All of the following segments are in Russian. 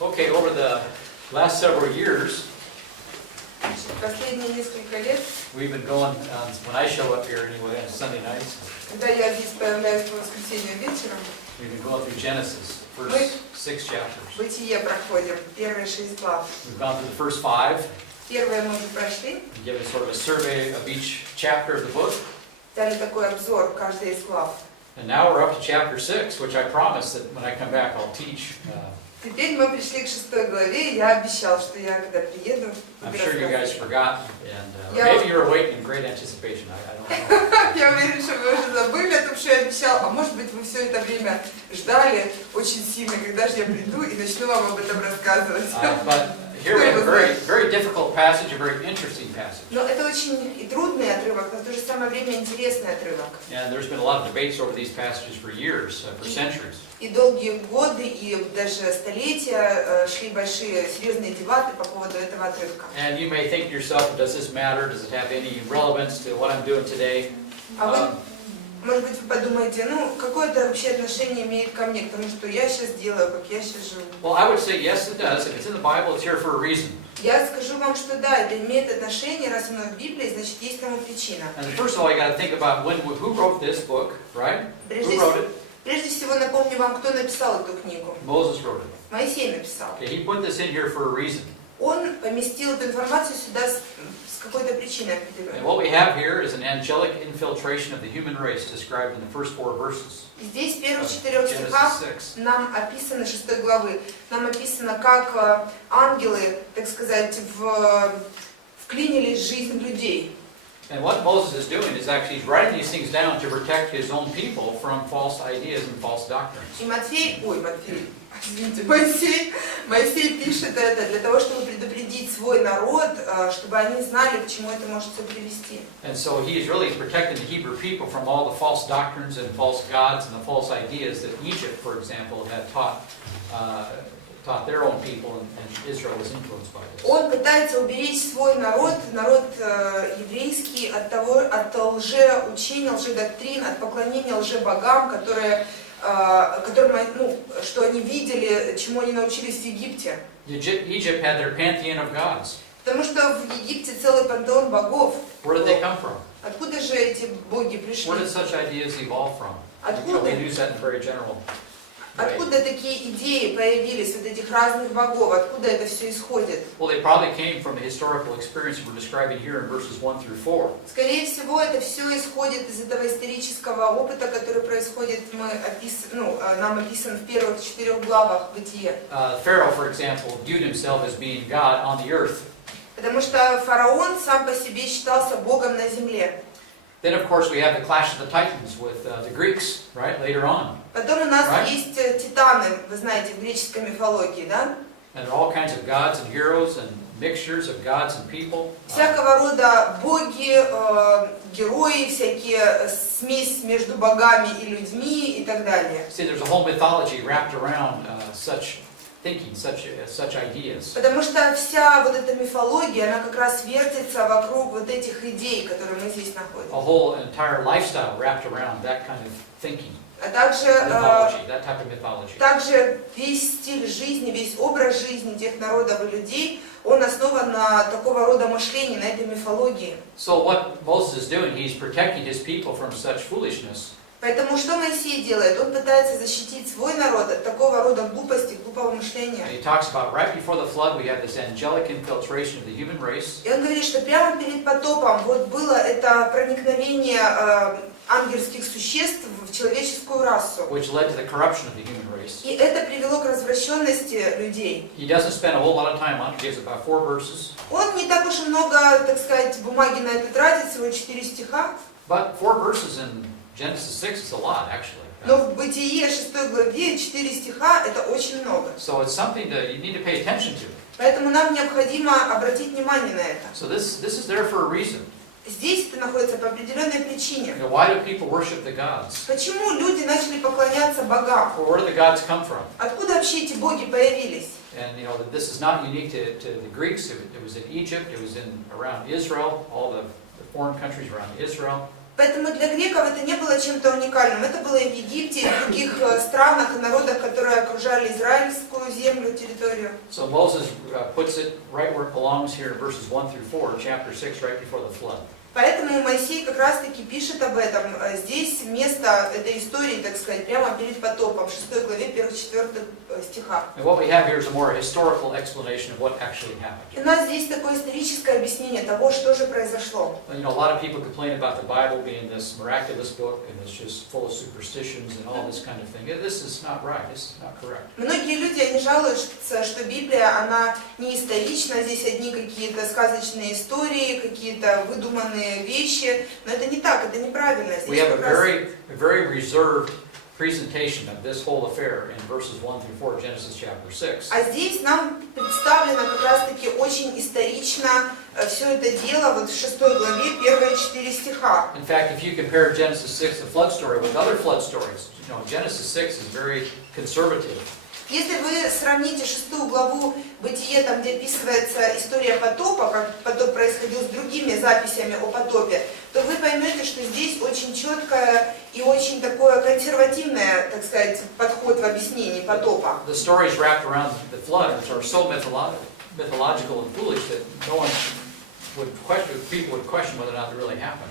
Okay, over the last several years, Последние несколько лет, we've been going, when I show up here anyway, on Sunday nights, когда я здесь появляюсь по воскресенью вечером, we've been going through Genesis, the first 6 chapters. Бытие проходим, первые 6 глав. We've gone through the first 5, Первое мы уже прошли, and given sort of a survey of each chapter of the book. дали такой обзор каждой из глав. And now we're up to chapter 6, which I promise that when I come back I'll teach. Теперь мы пришли к 6 главе, и я обещал, что я, когда приеду, I'm буду sure you guys рассказывать. forgot, and maybe you were waiting in great anticipation. I don't know. Я уверен, что вы уже забыли о том, что я обещал, а может быть вы все это время ждали очень сильно, когда же я приду и начну вам об этом рассказывать. But here we have a very, very difficult passage, a very interesting passage. Но это очень и трудный отрывок, но в то же самое время интересный отрывок. And there's been a lot of debates over these passages for years, for centuries. И долгие годы, и даже столетия шли большие, серьезные дебаты по поводу этого отрывка. And you may think to yourself, does this matter? Does it have any relevance to what I'm doing today? А вы, может быть, вы подумаете, ну, какое это вообще отношение имеет ко мне, к тому, что я сейчас делаю, как я сейчас живу. Well, I would say yes, it does. If it's in the Bible, it's here for a reason. Я скажу вам, что да, это имеет отношение, раз оно в Библии, значит, есть тому причина. And first of all, you got to think about who wrote this book, right? Who wrote it? Прежде всего напомню вам, кто написал эту книгу. Moses wrote it. Моисей написал. Okay, he put this in here for a reason. Он поместил эту информацию сюда с какой-то причиной And определенной. what we have here is an angelic infiltration of the human race described in the first 4 verses. Здесь в первых of 4 стихах Genesis 6. нам описано, 6 главы, нам описано, как ангелы, так сказать, вклинились в жизнь людей. And what Moses is doing is actually he's writing these things down to protect his own people from false ideas and false doctrines. И Моисей пишет это для того, чтобы предупредить свой народ, чтобы они знали, к чему это может все привести. And so he is really protecting the Hebrew people from all the false doctrines and false gods and the false ideas that Egypt, for example, had taught their own people, and Israel was influenced by this. Он пытается уберечь свой народ еврейский от лжеучения, лжедоктрин, от поклонения лжебогам, что они видели, чему они научились в Египте. Egypt had their pantheon of gods. Потому что в Египте целый пантеон богов. Where did they come from? Откуда же эти боги пришли? Where did such ideas evolve from? Откуда? We use that in a very general way. Откуда такие идеи появились, вот этих разных богов? Откуда это все исходит? Well, they probably came from the historical experience we're describing here in verses 1 through 4. Скорее всего, это все исходит из этого исторического опыта, который происходит, нам описан в первых 4 главах Бытия. Pharaoh, for example, viewed himself as being God on the earth. Потому что фараон сам по себе считался богом на земле. Then, of course, we have the clash of the titans with the Greeks, right, later on. Потом у нас Right. есть титаны, вы знаете, в греческой мифологии, да? And all kinds of gods and heroes and mixtures of gods and people. Всякого рода боги, герои, всякие смесь между богами и людьми и так далее. See, there's a whole mythology wrapped around such thinking, such ideas. Потому что вся вот эта мифология, она как раз вертится вокруг вот этих идей, которые мы здесь находим. A whole entire lifestyle wrapped around that kind of thinking. А также, Mythology, that type of mythology. также весь стиль жизни, весь образ жизни тех народов и людей, он основан на такого рода мышлении, на этой мифологии. So what Moses is doing, he's protecting his people from such foolishness. Поэтому что Моисей делает? Он пытается защитить свой народ от такого рода глупости, глупого мышления. And he talks about right before the flood, we have this angelic infiltration of the human race. И он говорит, что прямо перед потопом вот было это проникновение ангельских существ в человеческую расу. Which led to the corruption of the human race. И это привело к развращенности людей. He doesn't spend a whole lot of time on it. He gives about 4 verses. Он не так уж и много, так сказать, бумаги на это тратит, всего 4 стиха. But 4 verses in Genesis 6 is a lot, actually. Но в Бытие 6 главе 4 стиха это очень много. So it's something that you need to pay attention to. Поэтому нам необходимо обратить внимание на это. So this is there for a reason. Здесь это находится по определенной причине. You know, why do people worship the gods? Почему люди начали поклоняться богам? Or where do the gods come from? Откуда вообще эти боги появились? And you know, this is not unique to the Greeks. It was in Egypt. It was around Israel, all the foreign countries around Israel. Поэтому для греков это не было чем-то уникальным. Это было и в Египте, и в других странах и народах, которые окружали израильскую землю, территорию. So Moses puts it right where it belongs here in verses 1 through 4, chapter 6, right before the flood. Поэтому Моисей как раз-таки пишет об этом. Здесь место этой истории, так сказать, прямо перед потопом, в 6 главе 1-4 стихах. And what we have here is a more historical explanation of what actually happened. И у нас здесь такое историческое объяснение того, что же произошло. You know, a lot of people complain about the Bible being this miraculous book and it's just full of superstitions and all this kind of thing. This is not right. This is not correct. Многие люди, они жалуются, что Библия, она не исторична, здесь одни какие-то сказочные истории, какие-то выдуманные вещи, но это не так, это неправильно. We have a very reserved presentation of this whole affair in verses 1 through 4, Genesis chapter 6. А здесь нам представлено как раз-таки очень исторично все это дело вот в 6 главе, первые 4 стиха. In fact, if you compare Genesis 6, the flood story, with other flood stories, you know, Genesis 6 is very conservative. Если вы сравните 6 главу Бытие, там где описывается история потопа, как потоп происходил с другими записями о потопе, то вы поймете, что здесь очень четкое и очень такое консервативное, так сказать, подход в объяснении потопа. The stories wrapped around the flood are so mythological and foolish that no one would question, people would question whether or not it really happened.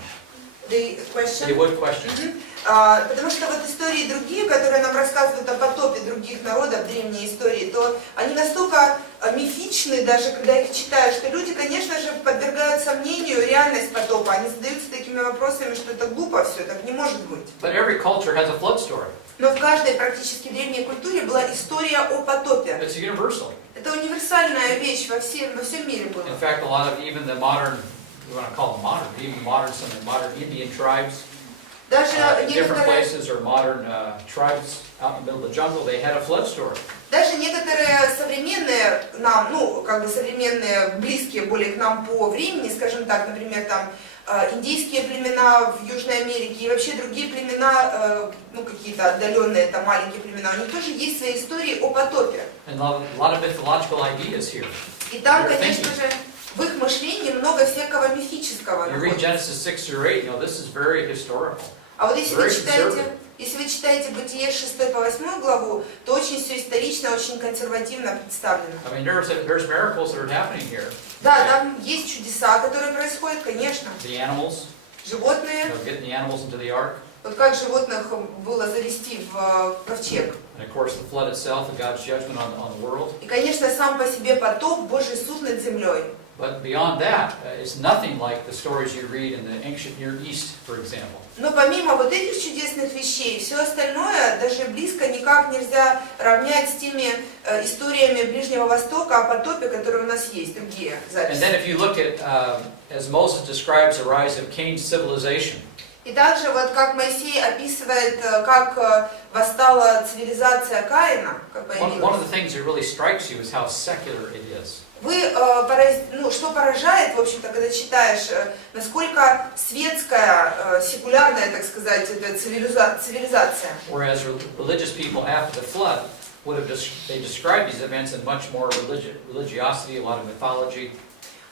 They question? They would question. Потому что вот истории другие, которые нам рассказывают о потопе других народов, древние истории, то они настолько мифичны, даже когда их читаешь, что люди, конечно же, подвергают сомнению реальность потопа. Они задаются такими вопросами, что это глупо все, так не может быть. But every culture has a flood story. Но в каждой практически древней культуре была история о потопе. It's universal. Это универсальная вещь во всем мире была. In fact, a lot of even the modern, you want to call them modern, even some of the modern Indian tribes, Даже different некоторые... places or modern tribes out in the middle of the jungle, they had a flood story. Даже некоторые современные нам, ну, как бы современные, близкие более к нам по времени, скажем так, например, там, индейские племена в Южной Америке и вообще другие племена, ну, какие-то отдаленные, там, маленькие племена, у них тоже есть свои истории о потопе. And a lot of mythological ideas here. И там, конечно же, в их мышлении много всякого мифического. You read Genesis 6 through 8, you know, this is very historical. А вот если вы читаете Бытие с 6 по 8 главу, то очень все исторично, очень консервативно представлено. I mean, there's miracles that are happening here. Да, там есть чудеса, которые происходят, конечно. The animals, Животные. you know, getting the animals into the ark. Вот как животных было завести в ковчег. And of course, the flood itself and God's judgment on the world. И, конечно, сам по себе потоп, Божий суд над землей. But beyond that, it's nothing like the stories you read in the ancient Near East, for example. Но помимо вот этих чудесных вещей, все остальное даже близко никак нельзя равнять с теми историями Ближнего Востока о потопе, которые у нас есть, другие записи. And then if you look at, as Moses describes the rise of Cain's civilization. И также вот как Моисей описывает, как восстала цивилизация Каина, как появилась. One of the things that really strikes you is how secular it is. Что поражает, в общем-то, когда читаешь, насколько светская, секулярная, так сказать, эта цивилизация. Whereas religious people after the flood they described these events in much more religiosity, a lot of mythology.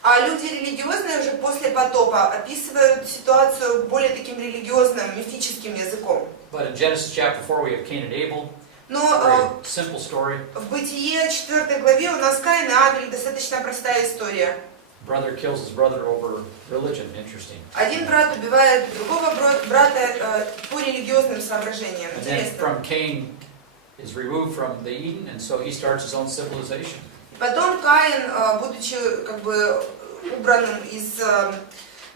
А люди религиозные уже после потопа описывают ситуацию более таким религиозным, мифическим языком. But in Genesis chapter 4 we have Cain and Abel. Но Simple story. В Бытие 4 главе у нас Каин и Авель, достаточно простая история. Brother kills his brother over religion. Interesting. Один брат убивает другого брата по религиозным соображениям. And then Интересно. from Cain is removed from the Eden, and so he starts his own civilization. Потом Каин, будучи как бы убранным из,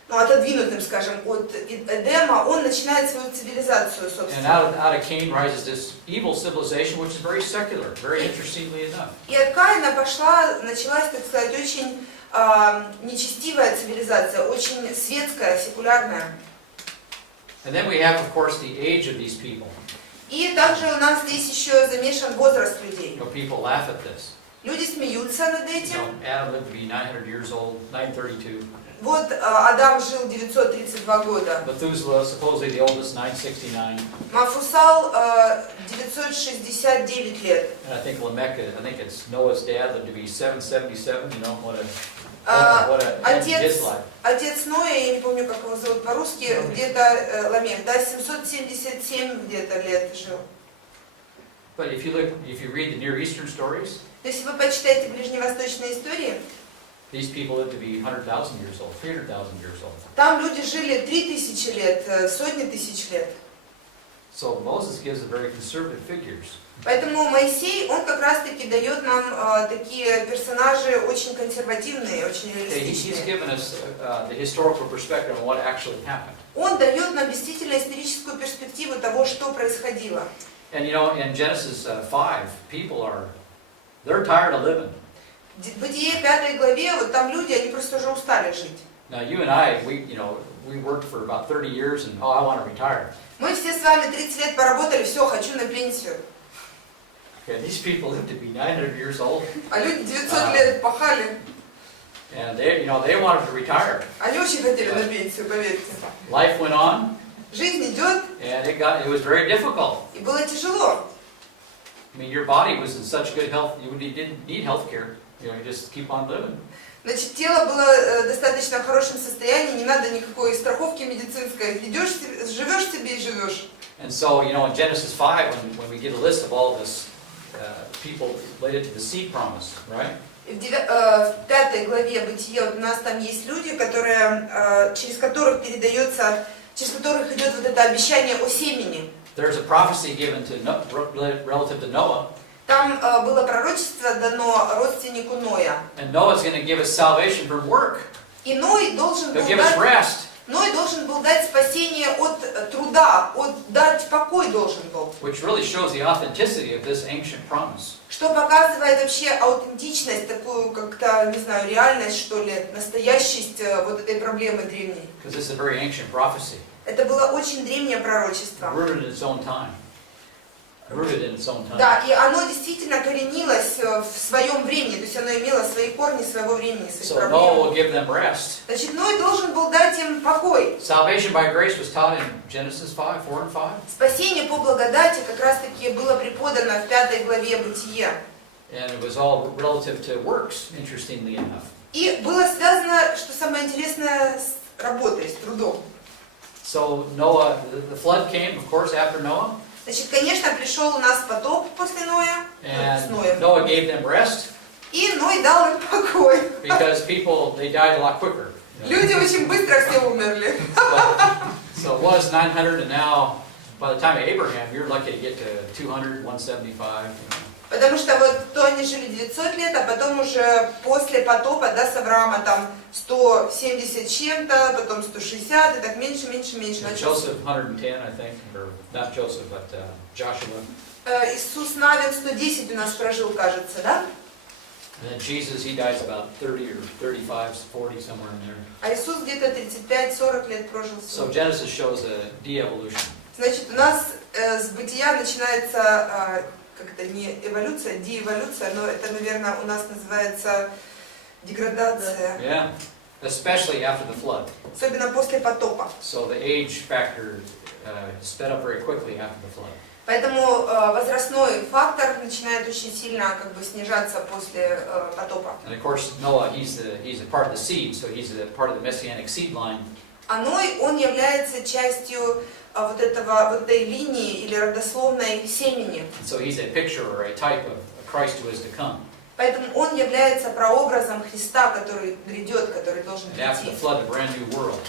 отодвинутым, скажем, от Эдема, он начинает свою цивилизацию, собственно. And out of Cain rises this evil civilization, which is very secular, very interestingly enough. И от Каина началась, так сказать, очень нечестивая цивилизация, очень светская, секулярная. And then we have, of course, the age of these people. И также у нас здесь еще замешан возраст людей. You know, people laugh at this. Люди смеются над You этим. know, Adam lived to be 900 years old, 932. Вот Адам жил 932 года. Methuselah, supposedly the oldest, 969. Мафусал 969 лет. And I think Lamech, I think it's Noah's dad, lived to be 777. You know, what a what ended his Отец, life. отец Ноя, я не помню, как его зовут по-русски, где-то Ламех, да, 777 где-то лет жил. But if you read the Near Eastern stories, То есть, если вы почитаете ближневосточные истории, these people lived to be 100,000 years old, 300,000 years old. там люди жили 3000 лет, сотни тысяч лет. So Moses gives a very conservative figures. Поэтому Моисей, он как раз-таки дает нам такие персонажи очень консервативные, очень He's реалистичные. given us the historical perspective on what actually happened. Он дает нам действительно историческую перспективу того, что происходило. And you know, in Genesis 5, people they're tired of living. В Бытие 5 главе, вот там люди, они просто уже устали жить. Now you and I, we worked for about 30 years, and I want to retire. Мы все с вами 30 лет поработали, все, хочу на пенсию. Okay, these people lived to be 900 years old, А люди 900 лет пахали, and they wanted to retire. они очень хотели на пенсию, поверьте. Life went on, Жизнь идет, and it was very difficult. и было тяжело. I mean, your body was in such good health, you didn't need health care. You just keep on living. Значит, тело было достаточно в хорошем состоянии, не надо никакой страховки медицинской. Идешь, живешь себе и живешь. And so, in Genesis 5, when we get a list of all this people related to the seed promise, right? В 5 главе Бытия у нас там есть люди, через которых идет вот это обещание о семени. There's a prophecy given relative to Noah. Там было пророчество дано родственнику Ноя. And Noah's going to give us salvation from work. И Ной должен был He'll give us rest. дать спасение от труда, дать покой должен был. Which really shows the authenticity of this ancient promise. Что показывает вообще аутентичность, такую как-то, не знаю, реальность, что ли, настоящесть вот этой проблемы древней. Because this is a very ancient prophecy. Это было очень древнее пророчество. Rooted in its own time. Да, и оно действительно коренилось в своем времени, то есть оно имело свои корни своего времени, своих So Noah will проблем. give them rest. Значит, Ной должен был дать им покой. Salvation by grace was taught in Genesis 5, 4 and 5. Спасение по благодати как раз-таки было преподано в 5 главе Бытия. And it was all relative to works, interestingly enough. И было связано, что самое интересное, с работой, с трудом. So Noah, the flood came, of course, after Noah. Значит, конечно, пришел у нас потоп после Ноя, с And Ноем. Noah gave them rest И Ной дал им покой. because they died a lot quicker. Люди очень быстро все умерли. So it was 900, and now, by the time of Abraham, you're lucky to get to 200, 175. Потому что вот то они жили 900 лет, а потом уже после потопа, да, с Авраама там 170 чем-то, потом 160, и так меньше. Joseph, 110, I think, or not Joseph, but Joshua. Иисус Навин 110 у нас прожил, кажется, да? And then Jesus, he dies about 30 or 35, 40, somewhere in there. А Иисус где-то 35-40 лет прожил. So Genesis shows a de-evolution. Значит, у нас с бытия начинается, как это, не эволюция, а деэволюция, но это, наверное, у нас называется деградация. Yeah, especially after the flood. Особенно после потопа. So the age factor sped up very quickly after the flood. Поэтому возрастной фактор начинает очень сильно как бы снижаться после потопа. And of course, Noah, he's a part of the seed, so he's a part of the messianic seed line. А Ной, он является частью вот этой линии или родословной семени. So he's a picture or a type of Christ who is to come. Поэтому он является прообразом Христа, который грядет, который должен And after the прийти. flood, a brand new world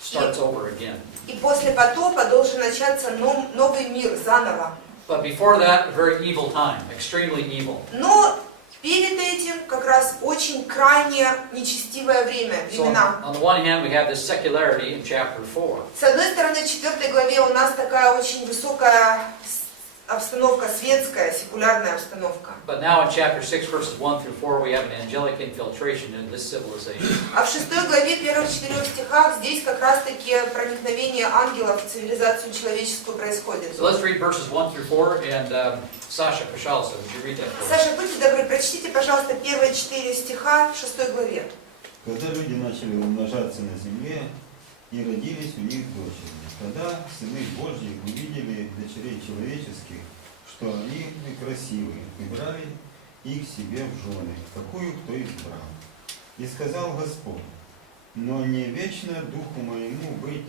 starts over again. И после потопа должен начаться новый мир заново. But before that, a very evil time, extremely evil. Но перед этим как раз очень крайне нечестивое время, So времена. on the one hand, we have this secularity in chapter 4. С одной стороны, в 4 главе у нас такая очень высокая обстановка, светская, секулярная обстановка. But now in chapter 6, verses 1 through 4, we have an angelic infiltration into this civilization. А в 6 главе, первых 4 стихах, здесь как раз-таки проникновение ангелов в цивилизацию человеческую происходит. So let's read verses 1 through 4, and Sasha, пожалуйста, would you read that for us? Саша, будьте добры, прочтите, пожалуйста, первые 4 стиха в 6 главе. Когда люди начали умножаться на земле, и родились у них дочери, тогда сыны Божьи увидели дочерей человеческих, что они красивые, и брали их себе в жены, какую кто избрал. И сказал Господь: но не вечно духу моему быть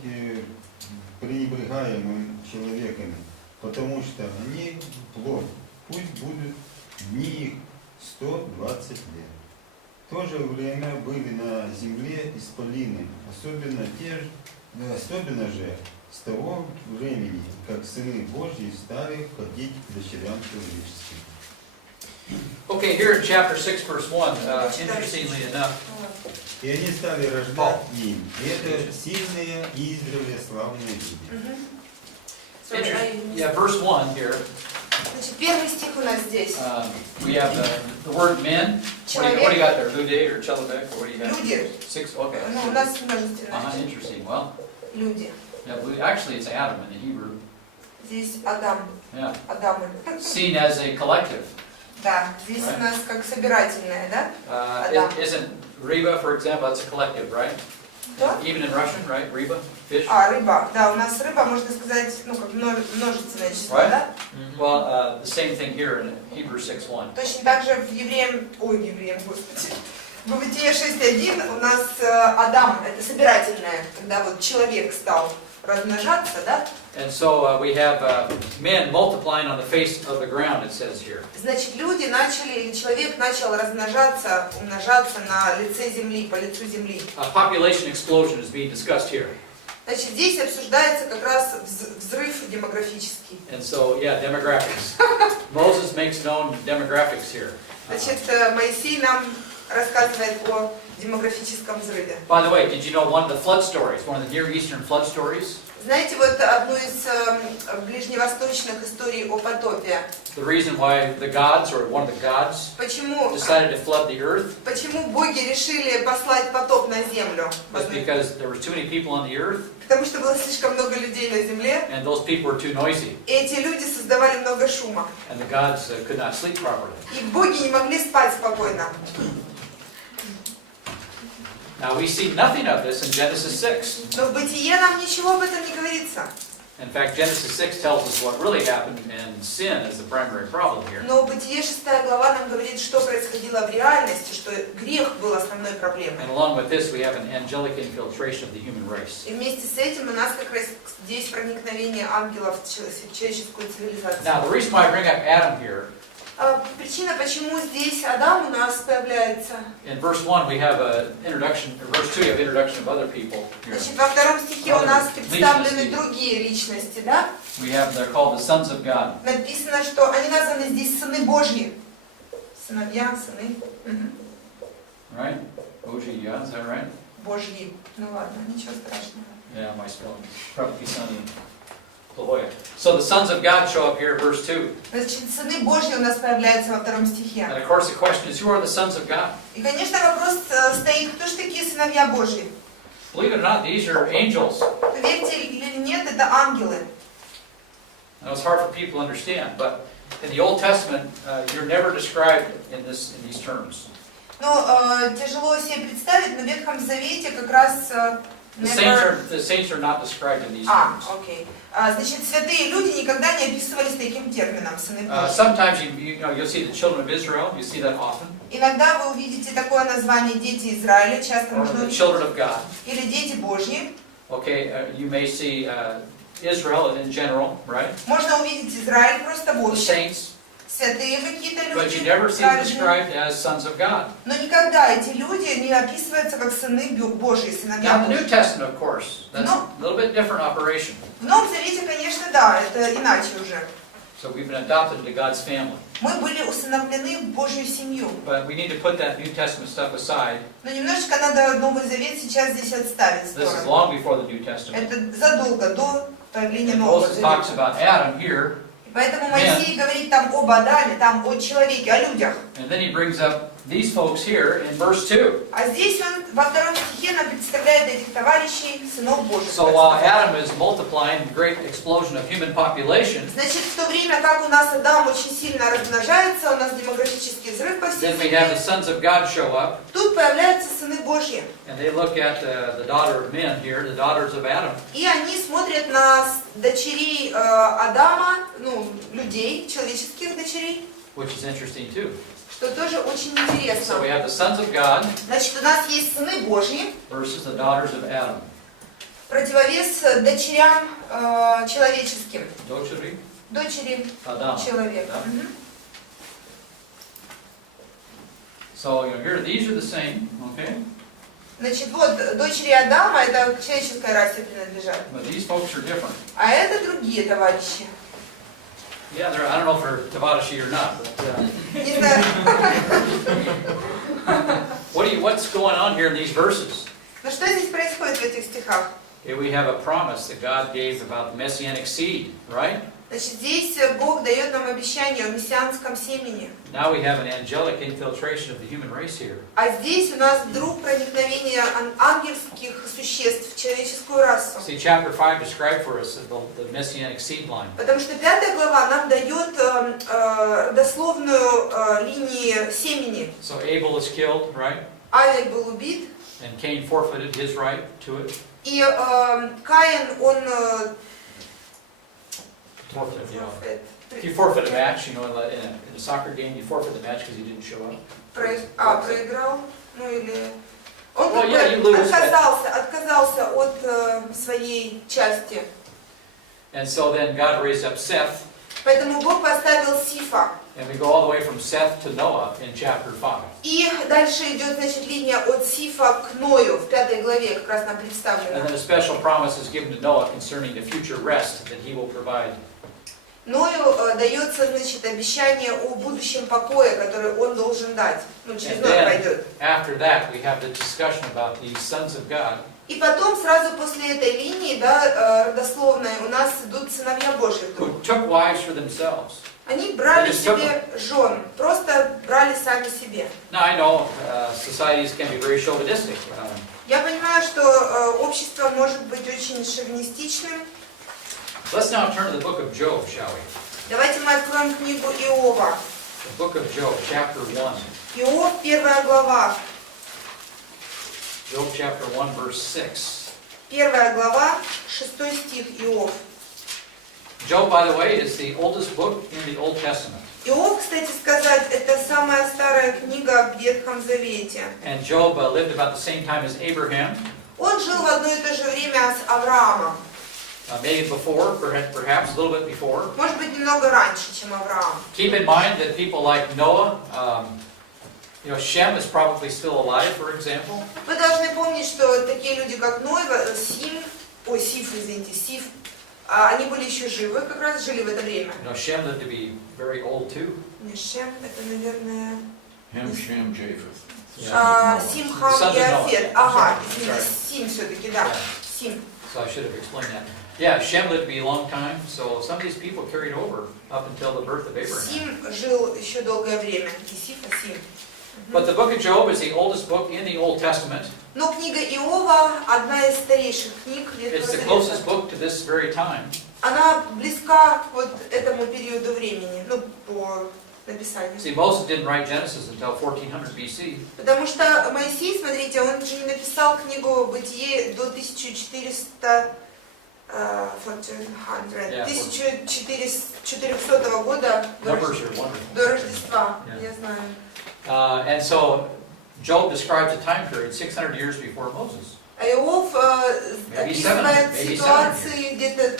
пренебрегаемым человеками, потому что они плоть, пусть будут дни их 120 лет. В то же время были на земле исполины, особенно же с того времени, как сыны Божьи стали ходить к дочерям человеческим. Okay, here in chapter 6, verse 1, interestingly enough, И они стали рождать им. И это сильные и издревле славные люди. yeah, verse 1 here, Значит, первый стих у нас здесь. we have the word men. What do you got there? Lude or Chelebek, or what do you have? Люди. 6, okay. Ну, у нас множественное. Interesting. Well, Люди. yeah, actually it's Adam in the Hebrew. Здесь Адам. Yeah. Адамы. Seen as a collective. Да, здесь у нас как собирательное, да? Isn't Reba, for example, that's a collective, right? Что? Even in Russian, right? Reba, fish. Рыба. Да, у нас рыба, можно сказать, ну, как множественное число, Right. да? Well, the same thing here in Hebrews 6:1. Точно так же в Евреям, господи, в Бытие 6:1 у нас Адам, это собирательное, когда вот человек стал размножаться, да? And so we have men multiplying on the face of the ground, it says here. Значит, люди начали, или человек начал размножаться, умножаться на лице земли, по лицу земли. A population explosion is being discussed here. Значит, здесь обсуждается как раз взрыв демографический. And so, yeah, demographics. Moses makes known demographics here. Значит, Моисей нам рассказывает о демографическом взрыве. By the way, did you know one of the flood stories, one of the Near Eastern flood stories? Знаете, вот одну из ближневосточных историй о потопе. The reason why the gods, or one of the gods, Почему decided to flood the earth боги решили послать потоп на землю? was because there were too many people on the earth, Потому что было слишком много людей на земле, and those people were too noisy, и эти люди создавали много шума. and the gods could not sleep properly. И боги не могли спать спокойно. Now we see nothing of this in Genesis 6. Но в Бытие нам ничего об этом не говорится. In fact, Genesis 6 tells us what really happened, and sin is the primary problem here. Но Бытие 6 глава нам говорит, что происходило в реальности, что грех был основной проблемой. And along with this, we have an angelic infiltration of the human race. И вместе с этим у нас как раз здесь проникновение ангелов в человеческую цивилизацию. Now, the reason why I bring up Adam here, Причина, почему здесь Адам у нас появляется. in verse 1 we have an introduction, or verse 2 we have introduction of other people here. Значит, во втором стихе у нас представлены другие личности, да? We have, they're called the sons of God. Написано, что они названы здесь сыны Божьи. Сыновья, сыны. Right? Божьи, yeah, is that right? Божьи. Ну ладно, ничего страшного. Yeah, my spelling. Probably sunny. So the sons of God show up here, verse 2. Значит, сыны Божьи у нас появляются во втором стихе. And of course the question is, who are the sons of God? И, конечно, вопрос стоит, кто же такие сыновья Божьи? Believe it or not, these are angels. Верьте или нет, это ангелы. Now it's hard for people to understand, but in the Old Testament, you're never described in these terms. Ну, тяжело себе представить, но в Ветхом Завете как раз... The saints are not described in these terms. Окей. Значит, святые люди никогда не описывались таким термином, сыны Божьи. Sometimes you'll see the children of Israel, you see that often. Иногда вы увидите такое название «Дети Израиля», часто Or можно the увидеть, children of God. или «Дети Божьи». Okay, you may see Israel in general, right? Можно увидеть Израиль просто в The общем, saints, святые какие-то but you люди, never see them праведные. described as sons of God. Но никогда эти люди не описываются как сыны Божьи, сыновья Now, the New Божьи. Testament, of course, that's a little bit different operation. В Новом Завете, конечно, да, это иначе уже. So we've been adopted into God's family. Мы были усыновлены в Божью семью. But we need to put that New Testament stuff aside. Но немножечко надо Новый Завет сейчас здесь отставить в This is сторону. long before the New Testament. Это задолго до появления And Нового Moses talks Завета. about Adam here, Поэтому Моисей говорит там об Адаме, там о человеке, о людях. and then he brings up these folks here in verse 2. А здесь он во втором стихе нам представляет этих товарищей, сынов Божьих. So while Adam is multiplying, the great explosion of human population, Значит, в то время как у нас Адам очень сильно размножается, у нас демографический взрыв по всей then we have the земле, sons of God show up, тут появляются сыны Божьи. and they look at the daughter of men here, the daughters of Adam. И они смотрят на дочерей Адама, ну, людей, человеческих дочерей. Which is interesting too. что тоже очень So интересно. we have the sons of God Значит, у нас есть сыны Божьи, versus the daughters of Adam. противовес дочерям человеческим. Дочери Adam. человека. Да. Мгм. So here, these are the same, okay? Значит, вот дочери Адама, это к человеческой расе принадлежат. But these folks are different. А это другие товарищи. Yeah, I don't know if they're Tavadashi or not, but Не знаю. what's going on here in these verses? Но что здесь происходит в этих стихах? Here we have a promise that God gave about the messianic seed, right? Значит, здесь Бог дает нам обещание о мессианском семени. Now we have an angelic infiltration of the human race here. А здесь у нас вдруг проникновение ангельских существ в человеческую расу. See, chapter 5 described for us the messianic seed line. Потому что 5 глава нам дает родословную линии семени. So Abel is killed, right? Авель был убит, And Cain forfeited his right to it. и Каин, он... Forfeit, you know. If you forfeit a match, you know, in a soccer game, you forfeit the match because you didn't show up. проиграл, ну или... Он Well, как yeah, you бы lose, отказался от своей части. And so then God raised up Seth, Поэтому Бог поставил Сифа. and we go all the way from Seth to Noah in chapter 5. И дальше идет, значит, линия от Сифа к Ною, в 5 главе как раз нам And представлена. then a special promise is given to Noah concerning the future rest that he will provide. Ною дается, значит, обещание о будущем покое, которое он должен дать. Ну, через And Ноя then, пойдет. after that, we have the discussion about the sons of God. И потом, сразу после этой линии, да, родословной, у нас идут сыновья Божьи вдруг. Who took wives for themselves. Они брали They just took себе жен, просто брали сами себе. Now I know societies can be very chauvinistic. Я понимаю, что общество может быть очень шовинистичным. Let's now turn to the book of Job, shall we? Давайте мы откроем книгу Иова. The book of Job, chapter 1. Иов, 1 глава. Job chapter 1, verse 6. 1 глава, 6 стих Иов. Job, by the way, is the oldest book in the Old Testament. Иов, кстати сказать, это самая старая книга в Ветхом Завете. And Job lived about the same time as Abraham. Он жил в одно и то же время с Авраамом. Maybe before, perhaps a little bit before. Может быть, немного раньше, чем Авраам. Keep in mind that people like Noah, Shem is probably still alive, for example. Вы должны помнить, что такие люди, как Ной, Сиф, они были еще живы, как раз жили в это время. Shem lived to be very old too. Не Шем, это, наверное... Shem, Japheth. Сим, Хам и Афет. Ага, извините, Сим все-таки, да. Сим. So I should have explained that. Yeah, Shem lived to be a long time, so some of these people carried over up until the birth of Abraham. Сим жил еще долгое время. Не Сиф, а Сим. But the book of Job is the oldest book in the Old Testament. Но книга Иова одна из старейших книг Ветхого It's the Завета. closest book to this very time. Она близка к вот этому периоду времени, ну, по написанию. See, Moses didn't write Genesis until 1400 BC. Потому что Моисей, смотрите, он же не написал книгу Бытие до 1400 года Numbers are wonderful. до Рождества, Yeah. я знаю. And so Job describes a time period 600 years before Moses. А Иов описывает maybe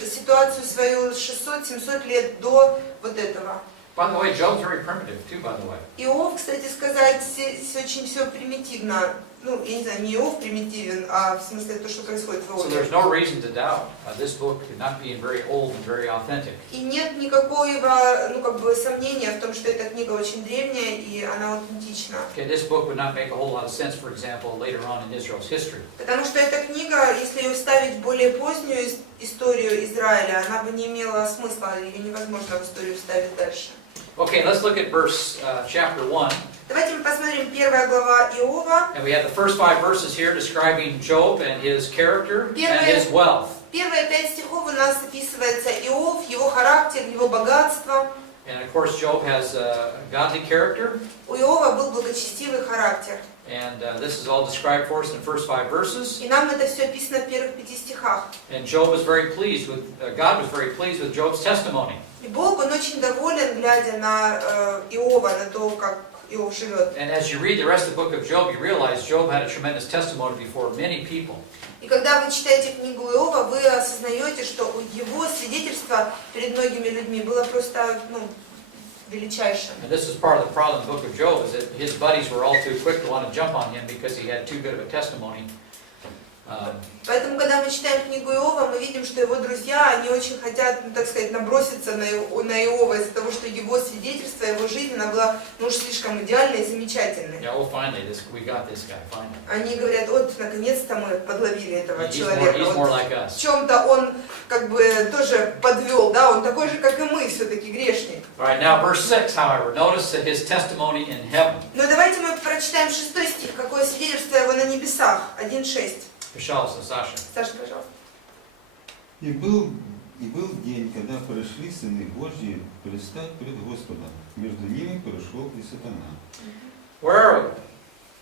ситуацию свою 600-700 лет до вот этого. By the way, Job's very primitive too, by the way. Иов, кстати сказать, здесь очень все примитивно. Ну, я не знаю, не Иов примитивен, а в смысле то, что происходит в So Иове. there's no reason to doubt this book could not be very old and very authentic. И нет никакого, ну, как бы, сомнения в том, что эта книга очень древняя и она аутентична. Okay, this book would not make a whole lot of sense, for example, later on in Israel's history. Потому что эта книга, если ее вставить в более позднюю историю Израиля, она бы не имела смысла, ее невозможно в историю вставить дальше. Okay, let's look at chapter 1. Давайте мы посмотрим 1 глава Иова. And we have the first 5 verses here describing Job and his character and his wealth. Первые 5 стихов у нас описывается Иов, его характер, его богатство. And of course, Job has a godly character. У Иова был благочестивый характер. And this is all described for us in the first 5 verses. И нам это все описано в первых 5 стихах. And Job was very pleased with, God was very pleased with Job's testimony. И Бог, Он очень доволен, глядя на Иова, на то, как Иов живет. And as you read the rest of the book of Job, you realize Job had a tremendous testimony before many people. И когда вы читаете книгу Иова, вы осознаете, что его свидетельство перед многими людьми было просто, величайшим. And this is part of the problem in the book of Job, is that his buddies were all too quick to want to jump on him because he had too good of a testimony. Поэтому, когда мы читаем книгу Иова, мы видим, что его друзья, они очень хотят, так сказать, наброситься на Иова из-за того, что его свидетельство, его жизнь, она была, уж слишком идеальной и замечательной. Yeah, well, finally, we got this guy, finally. Они говорят, вот, наконец-то мы подловили этого He's человека. more like us. В чем-то он, как бы, тоже подвел, да, он такой же, как и мы, все-таки грешник. All right, now verse 6, however, notice that his testimony in heaven. Но давайте мы прочитаем 6 стих, какое свидетельство его на небесах, 1:6. Пожалуйста, Саша. Саша, пожалуйста. И был день, когда пришли сыны Божьи предстать пред Господом. Между ними прошел и сатана. Where are we?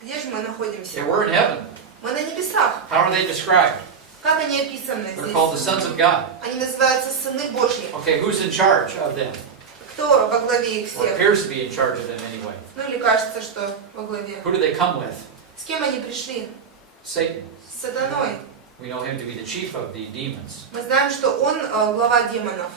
Где же мы находимся? Yeah, we're in heaven. Мы на небесах. How are they described? Как они описаны They're called the здесь? sons of God. Они называются сыны Божьи. Okay, who's in charge of them? Кто во главе их Or всех? appears to be in charge of them anyway. Ну или кажется, что во главе. Who do they come with? С кем они пришли? Satan. С сатаной. We know him to be the chief of the demons. Мы знаем, что он глава демонов.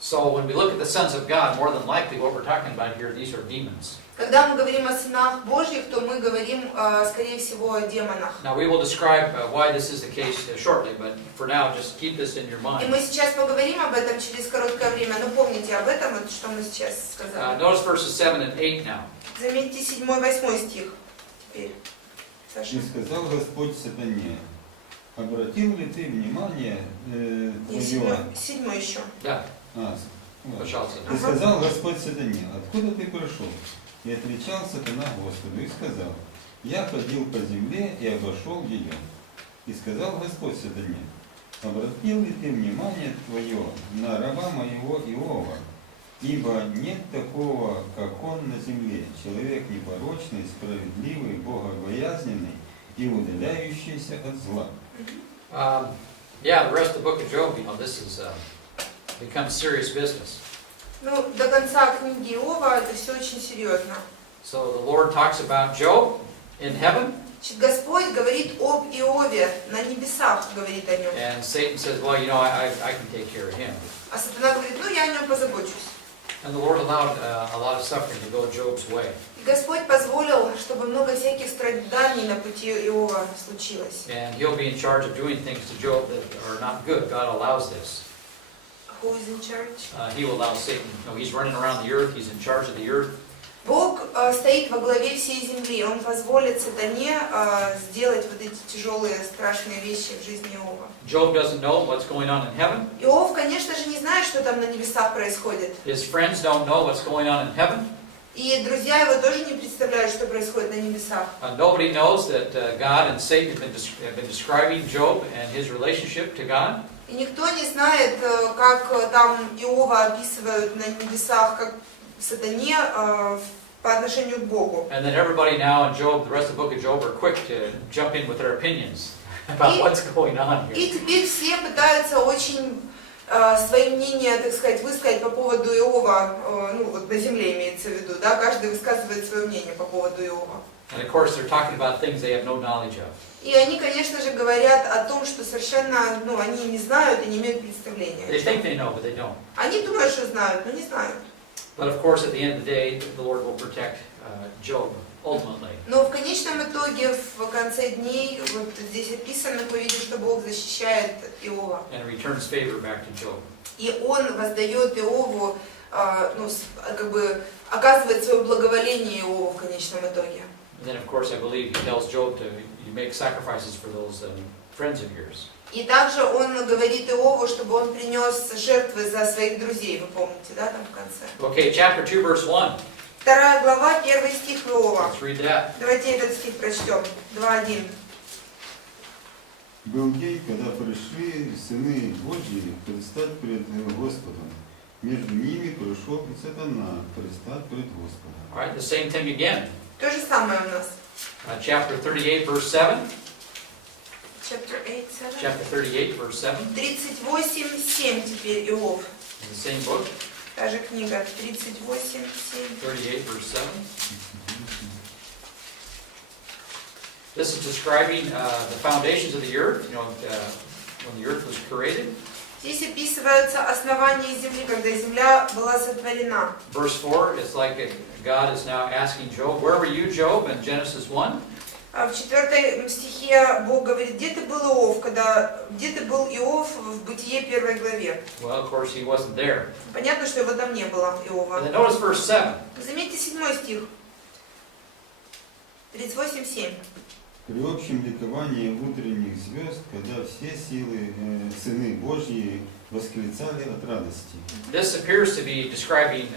So when we look at the sons of God, more than likely what we're talking about here, these are demons. Когда мы говорим о сынах Божьих, то мы говорим, скорее всего, о демонах. Now we will describe why this is the case shortly, but for now just keep this in your И mind. мы сейчас поговорим об этом через короткое время, но помните об этом, вот что мы сейчас сказали. Notice verses 7 and 8 now. Заметьте 7-8 стих теперь. Саша. И сказал Господь сатане, обратил ли ты внимание Не, твое? 7 еще. Да, Вот. пожалуйста. И сказал Господь сатане, откуда ты пришел? И отвечал сатана Господу и сказал, я ходил по земле и обошел ее. И сказал Господь сатане, обратил ли ты внимание твое на раба моего Иова? Ибо нет такого, как он на земле, человек непорочный, справедливый, богобоязненный и удаляющийся от зла. Yeah, the rest of the book of Job, this is becomes serious business. Ну, до конца книги Иова это все очень серьезно. So the Lord talks about Job in heaven, Значит, Господь говорит об Иове, на небесах говорит о нем. and Satan says, well, I can take care of him. А сатана говорит, я о нем позабочусь. And the Lord allowed a lot of suffering to go Job's way. И Господь позволил, чтобы много всяких страданий на пути Иова случилось. And he'll be in charge of doing things to Job that are not good. God allows this. Who is in charge? He will allow Satan. He's running around the earth. He's in charge of the earth. Бог стоит во главе всей земли. Он позволит сатане сделать вот эти тяжелые, страшные вещи в жизни Иова. Job doesn't know what's going on in heaven. Иов, конечно же, не знает, что там на небесах происходит. His friends don't know what's going on in heaven. И друзья его тоже не представляют, что происходит на небесах. Nobody knows that God and Satan have been describing Job and his relationship to God. И никто не знает, как там Иова описывают на небесах, как сатане по отношению к Богу. And then everybody now in Job, the rest of the book of Job, are quick to jump in with their opinions about what's going on here. И теперь все пытаются очень свои мнения, так сказать, высказать по поводу Иова, ну вот на земле имеется в виду, да, каждый высказывает свое мнение по поводу Иова. And of course, they're talking about things they have no knowledge of. И они, конечно же, говорят о том, что совершенно, они не знают и не имеют представления. They think they know, but they don't. Они думают, что знают, но не знают. But of course, at the end of the day, the Lord will protect Job ultimately. Но в конечном итоге, в конце дней, вот здесь описано, мы видим, что Бог защищает Иова. And returns favor back to Job. И Он воздает Иову, как бы оказывает свое благоволение Иову в конечном итоге. And then, of course, I believe he tells Job to make sacrifices for those friends of yours. И также он говорит Иову, чтобы он принес жертвы за своих друзей, вы помните, да, там в конце. Okay, chapter 2, verse 1. 2 глава, 1 стих Иова. Let's read that. Давайте этот стих прочтем. 2:1. Был день, когда пришли сыны Божьи предстать пред Господом. Между ними пришел и сатана предстать пред Господом. All right, the same thing again. То же самое у нас. Chapter 38, verse 7. Chapter 8, 7. Chapter 38, verse 7. 38:7 теперь Иов. In the same book. Та же книга. 38:7. 38, verse 7. This is describing the foundations of the earth, when the earth was created. Здесь описываются основания земли, когда земля была сотворена. Verse 4, it's like God is now asking Job, where were you, Job, in Genesis 1? В 4 стихе Бог говорит, где ты был, Иов, где ты был, Иов, в Бытие 1 главе. Well, of course, he wasn't there. Понятно, что его там не было, Иова. And then notice verse 7. Заметьте 7 стих. 38:7. При общем ликовании утренних звезд, когда все силы, сыны Божьи восклицали от радости. This appears to be describing,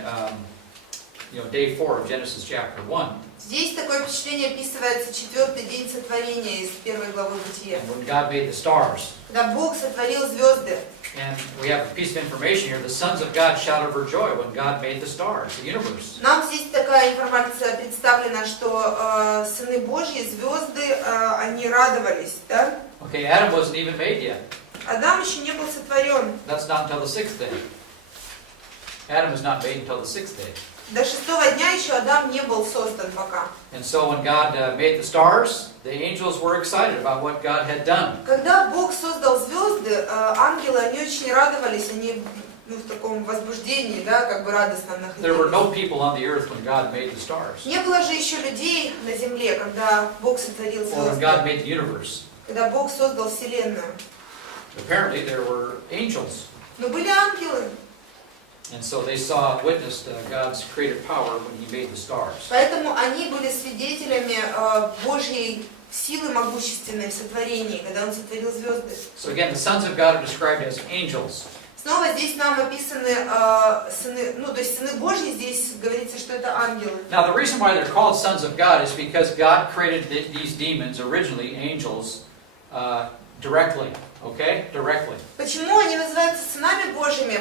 day 4 of Genesis chapter 1. Здесь такое впечатление описывается 4-й день сотворения из 1 главы Бытия. And when God made the stars. Когда Бог сотворил звезды. And we have a piece of information here. The sons of God shouted for joy when God made the stars, the universe. Нам здесь такая информация представлена, что сыны Божьи, звезды, они радовались, да? Okay, Adam wasn't even made yet. Адам еще не был сотворен. That's not until the 6th day. Adam was not made until the 6th day. До 6-го дня еще Адам не был создан пока. And so when God made the stars, the angels were excited about what God had done. Когда Бог создал звезды, ангелы, они очень радовались, они в таком возбуждении, да, как бы радостно There were находились. no people on the earth when God made the stars. Не было же еще людей на земле, когда Бог сотворил Or when God звезды, made the universe. когда Бог создал вселенную. Apparently there were angels. Но были ангелы, And so they witnessed God's creative power when He made the stars. поэтому они были свидетелями Божьей силы могущественной в сотворении, когда Он сотворил звезды. So again, the sons of God are described as angels. Снова здесь нам описаны сыны, то есть сыны Божьи, здесь говорится, что это ангелы. Now the reason why they're called sons of God is because God created these demons, originally angels, directly. Okay? Directly. Почему они называются сынами Божьими?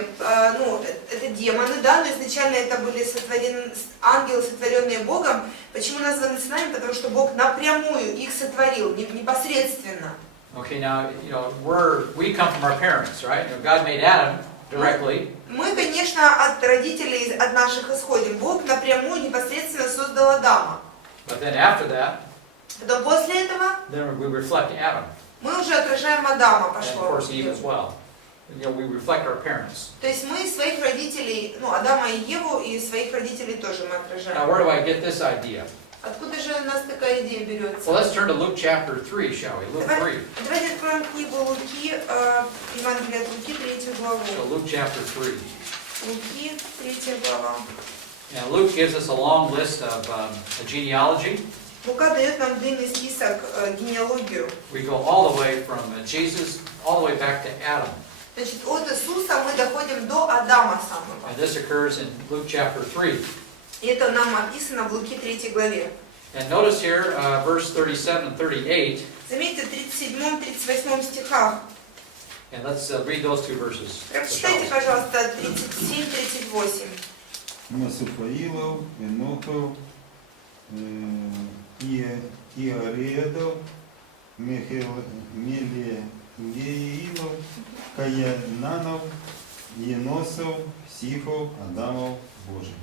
Это демоны, да, но изначально это были ангелы, сотворенные Богом. Почему названы сынами? Потому что Бог напрямую их сотворил, непосредственно. Okay, now, we come from our parents, right? God made Adam directly. Мы, конечно, от родителей, от наших исходим. Бог напрямую, непосредственно создал Адама. But then after that, Потом после этого then we reflect Adam. мы уже отражаем Адама, And of пошло. course Eve as well. We reflect our parents. То есть мы своих родителей, Адама и Еву, и своих родителей тоже мы Now отражаем. where do I get this idea? Откуда же у нас такая идея берется? Well, let's turn to Luke chapter 3, shall we? Luke 3. Давайте откроем книгу Луки, Евангелие от Луки, 3 главу. So Luke chapter 3. Луки, 3 глава. Now Luke gives us a long list of a genealogy. Лука дает нам длинный список, генеалогию. We go all the way from Jesus, all the way back to Adam. Значит, от Иисуса мы доходим до Адама самого. And this occurs in Luke chapter 3. И это нам описано в Луки 3 главе. And notice here, verse 37 and 38. Заметьте, в 37-38 стихах. And let's read those two verses. Прочитайте, пожалуйста, 37-38. Масуфаилов, Энохов, Иаредов, Мелеилов, Каянанов, Еносов, Сифов, Адамов, Божий.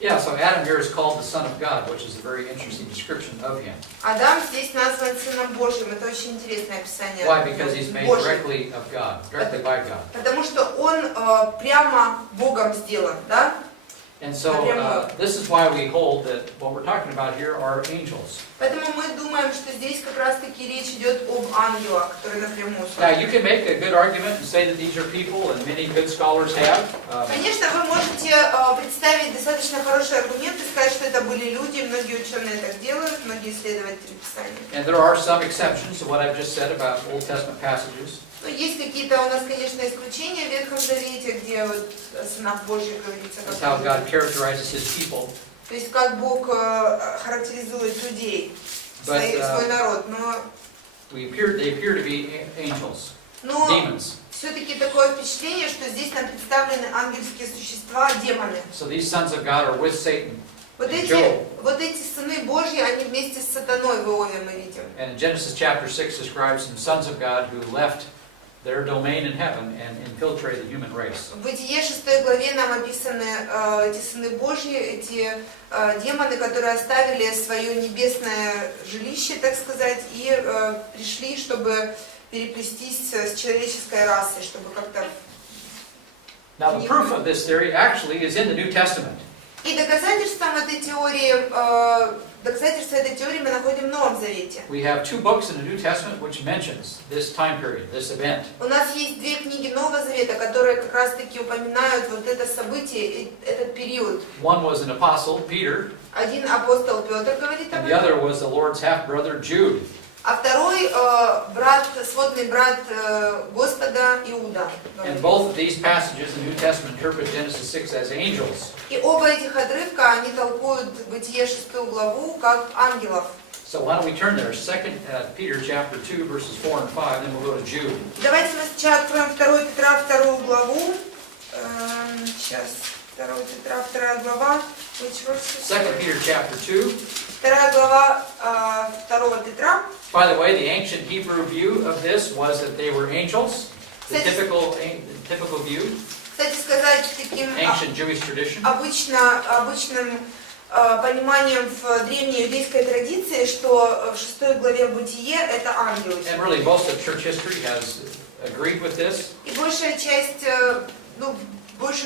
Yeah, so Adam here is called the Son of God, which is a very interesting description of him. Адам здесь назван Сыном Божьим. Это очень интересное описание. Why? Because he's made Божий. directly of God, directly by God. Потому что он прямо Богом сделан, да? And so this is why we hold that what we're talking about here are angels. Поэтому мы думаем, что здесь как раз-таки речь идет об ангелах, которые напрямую Now созданы. you can make a good argument and say that these are people, and many good scholars have. Конечно, вы можете представить достаточно хороший аргумент и сказать, что это были люди, многие ученые так делают, многие исследователи Писания. And there are some exceptions to what I've just said about Old Testament passages. Но есть какие-то у нас, конечно, исключения в Ветхом Завете, где вот о сынах Божьих говорится. That's how God characterizes His people. То есть как Бог характеризует людей, свой народ. Но They appear to be angels, Но demons. все-таки такое впечатление, что здесь нам представлены ангельские существа, демоны. So these sons of God are with Satan. Вот эти сыны Божьи, они вместе с сатаной в Иове мы видим. And in Genesis chapter 6 describes some sons of God who left their domain in heaven and infiltrate the human race. В Бытие 6 главе нам описаны эти сыны Божьи, эти демоны, которые оставили свое небесное жилище, так сказать, и пришли, чтобы переплестись с человеческой расой, чтобы как-то... Now the proof of this theory actually is in the New Testament. И доказательства этой теории мы находим в Новом Завете. We have two books in the New Testament which mentions this time period, this event. У нас есть две книги Нового Завета, которые как раз-таки упоминают вот это событие, этот период. One was an apostle, Peter, Один апостол Петр говорит об and the этом, other was the Lord's half-brother, Jude. а второй сводный брат Господа Иуда. And both of these passages in the New Testament interpret Genesis 6 as angels. И оба этих отрывка, они толкуют Бытие 6 главу как ангелов. So why don't we turn there? 2 Peter chapter 2 verses 4 and 5, then we'll go to Jude. Давайте мы сначала откроем 2 Петра 2 главу. Сейчас, 2 Петра 2 глава. 2 Peter chapter 2. 2 глава 2 Петра. By the way, the ancient Hebrew view of this was that they were angels. The typical view, Кстати сказать, таким ancient Jewish tradition. обычным пониманием в древней иудейской традиции, что в 6 главе Бытие это ангелы. And really most of church history has agreed with this. И большую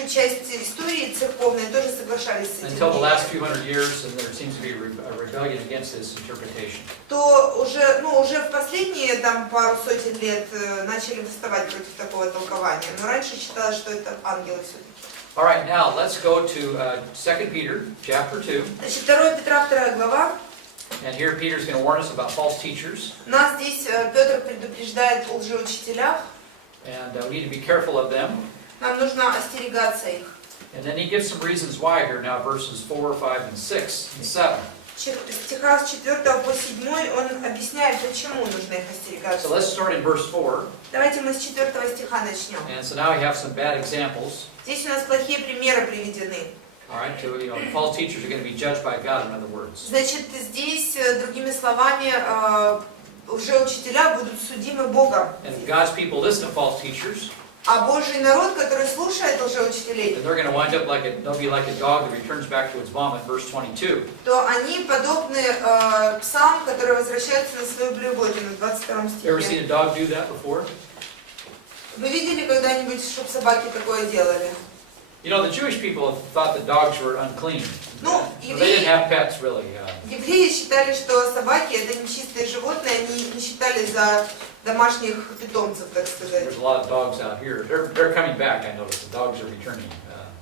часть истории церковной тоже соглашались с этим. Until the last few hundred years, and there seems to be a rebellion against this interpretation. То уже в последние пару сотен лет начали восставать против такого толкования. Но раньше считалось, что это ангелы все-таки. All right, now let's go to 2 Peter chapter 2. Значит, 2 Петра 2 глава. And here Peter's going to warn us about false teachers. Нас здесь Петр предупреждает о лжеучителях. And we need to be careful of them. Нам нужно остерегаться их. And then he gives some reasons why here now, verses 4, 5, and 6, and 7. В стихах с 4 по 7 он объясняет, почему нужно их остерегаться. So let's start in verse 4. Давайте мы с 4 стиха начнем. And so now we have some bad examples. Здесь у нас плохие примеры приведены. All right, so false teachers are going to be judged by God, in other words. Значит, здесь, другими словами, лжеучителя будут судимы Богом. And if God's people listen to false teachers, А Божий народ, который слушает лжеучителей, then they're going to wind up they'll be like a dog that returns back to its vomit, verse 22. то они подобны псам, которые возвращаются на свою блювотину, в 22 You ever стихе. seen a dog do that before? Вы видели когда-нибудь, чтобы собаки такое делали? You know, the Jewish people thought that dogs were unclean. Ну, So they didn't have pets, really. евреи считали, что собаки это нечистые животные, они не считали за домашних питомцев, так сказать. There's a lot of dogs out here. They're coming back, I noticed. The dogs are returning.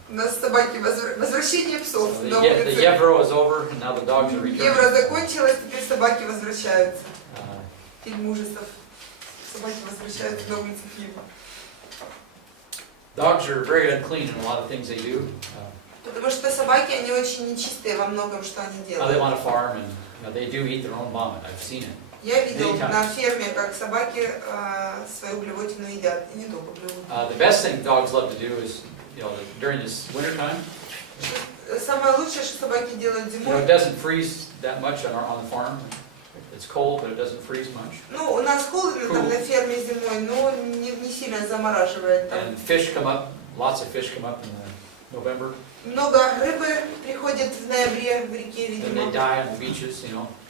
У нас собаки, возвращение псов So на the улице. Евро is over, and now the dogs are returning. Евро закончилось, теперь собаки возвращаются. Фильм ужасов. Собаки возвращаются на улице фильма. Dogs are very unclean in a lot of things they do. Потому что собаки, они очень нечистые во многом, что они They делают. want to farm, and they do eat their own vomit. I've seen it. Я видел на ферме, как собаки свою блевотину едят, и не только блевотину. The best thing dogs love to do is, during this winter time, Самое лучшее, что собаки делают it зимой. doesn't freeze that much on the farm. It's cold, but it doesn't freeze much. Ну, у нас холодно там на ферме зимой, но не сильно замораживает там. And fish come up, lots of fish come up in November. Много рыбы приходит в ноябре в реке, And видимо. they die on the beaches,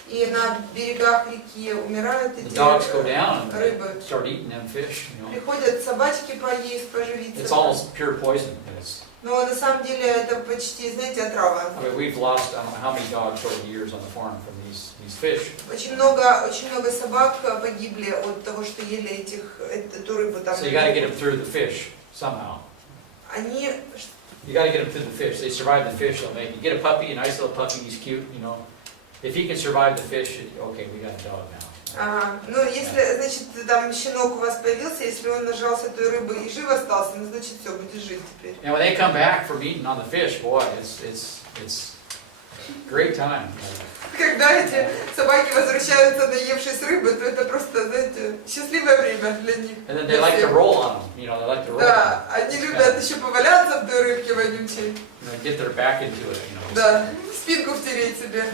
И на берегах реки умирают The эти dogs go down and рыбы. they start eating them fish, Приходят собачки поесть, It's поживиться. almost pure poison. Но на самом деле это почти, знаете, отрава. I mean, we've lost, I don't know how many dogs over the years on the farm from these fish. Очень много собак погибли от того, что ели эту рыбу там. So you got to get them through the fish somehow. Они... You got to get them through the fish. They survive the fish. They'll make you get a puppy, a nice little puppy. He's cute, If he can survive the fish, okay, we got a dog now. Ага. Ну, если, значит, там щенок у вас появился, если он нажрался той рыбы и жив остался, ну, значит, все, будет жить теперь. And when they come back from eating on the fish, boy, it's great time. Когда эти собаки возвращаются, наевшись рыбы, то это просто, знаете, счастливое время для них. And then they like to roll on them. They like to roll. Да, они любят еще поваляться в той рыбке вонючей. Get their back into it, Да, спинку втереть себе.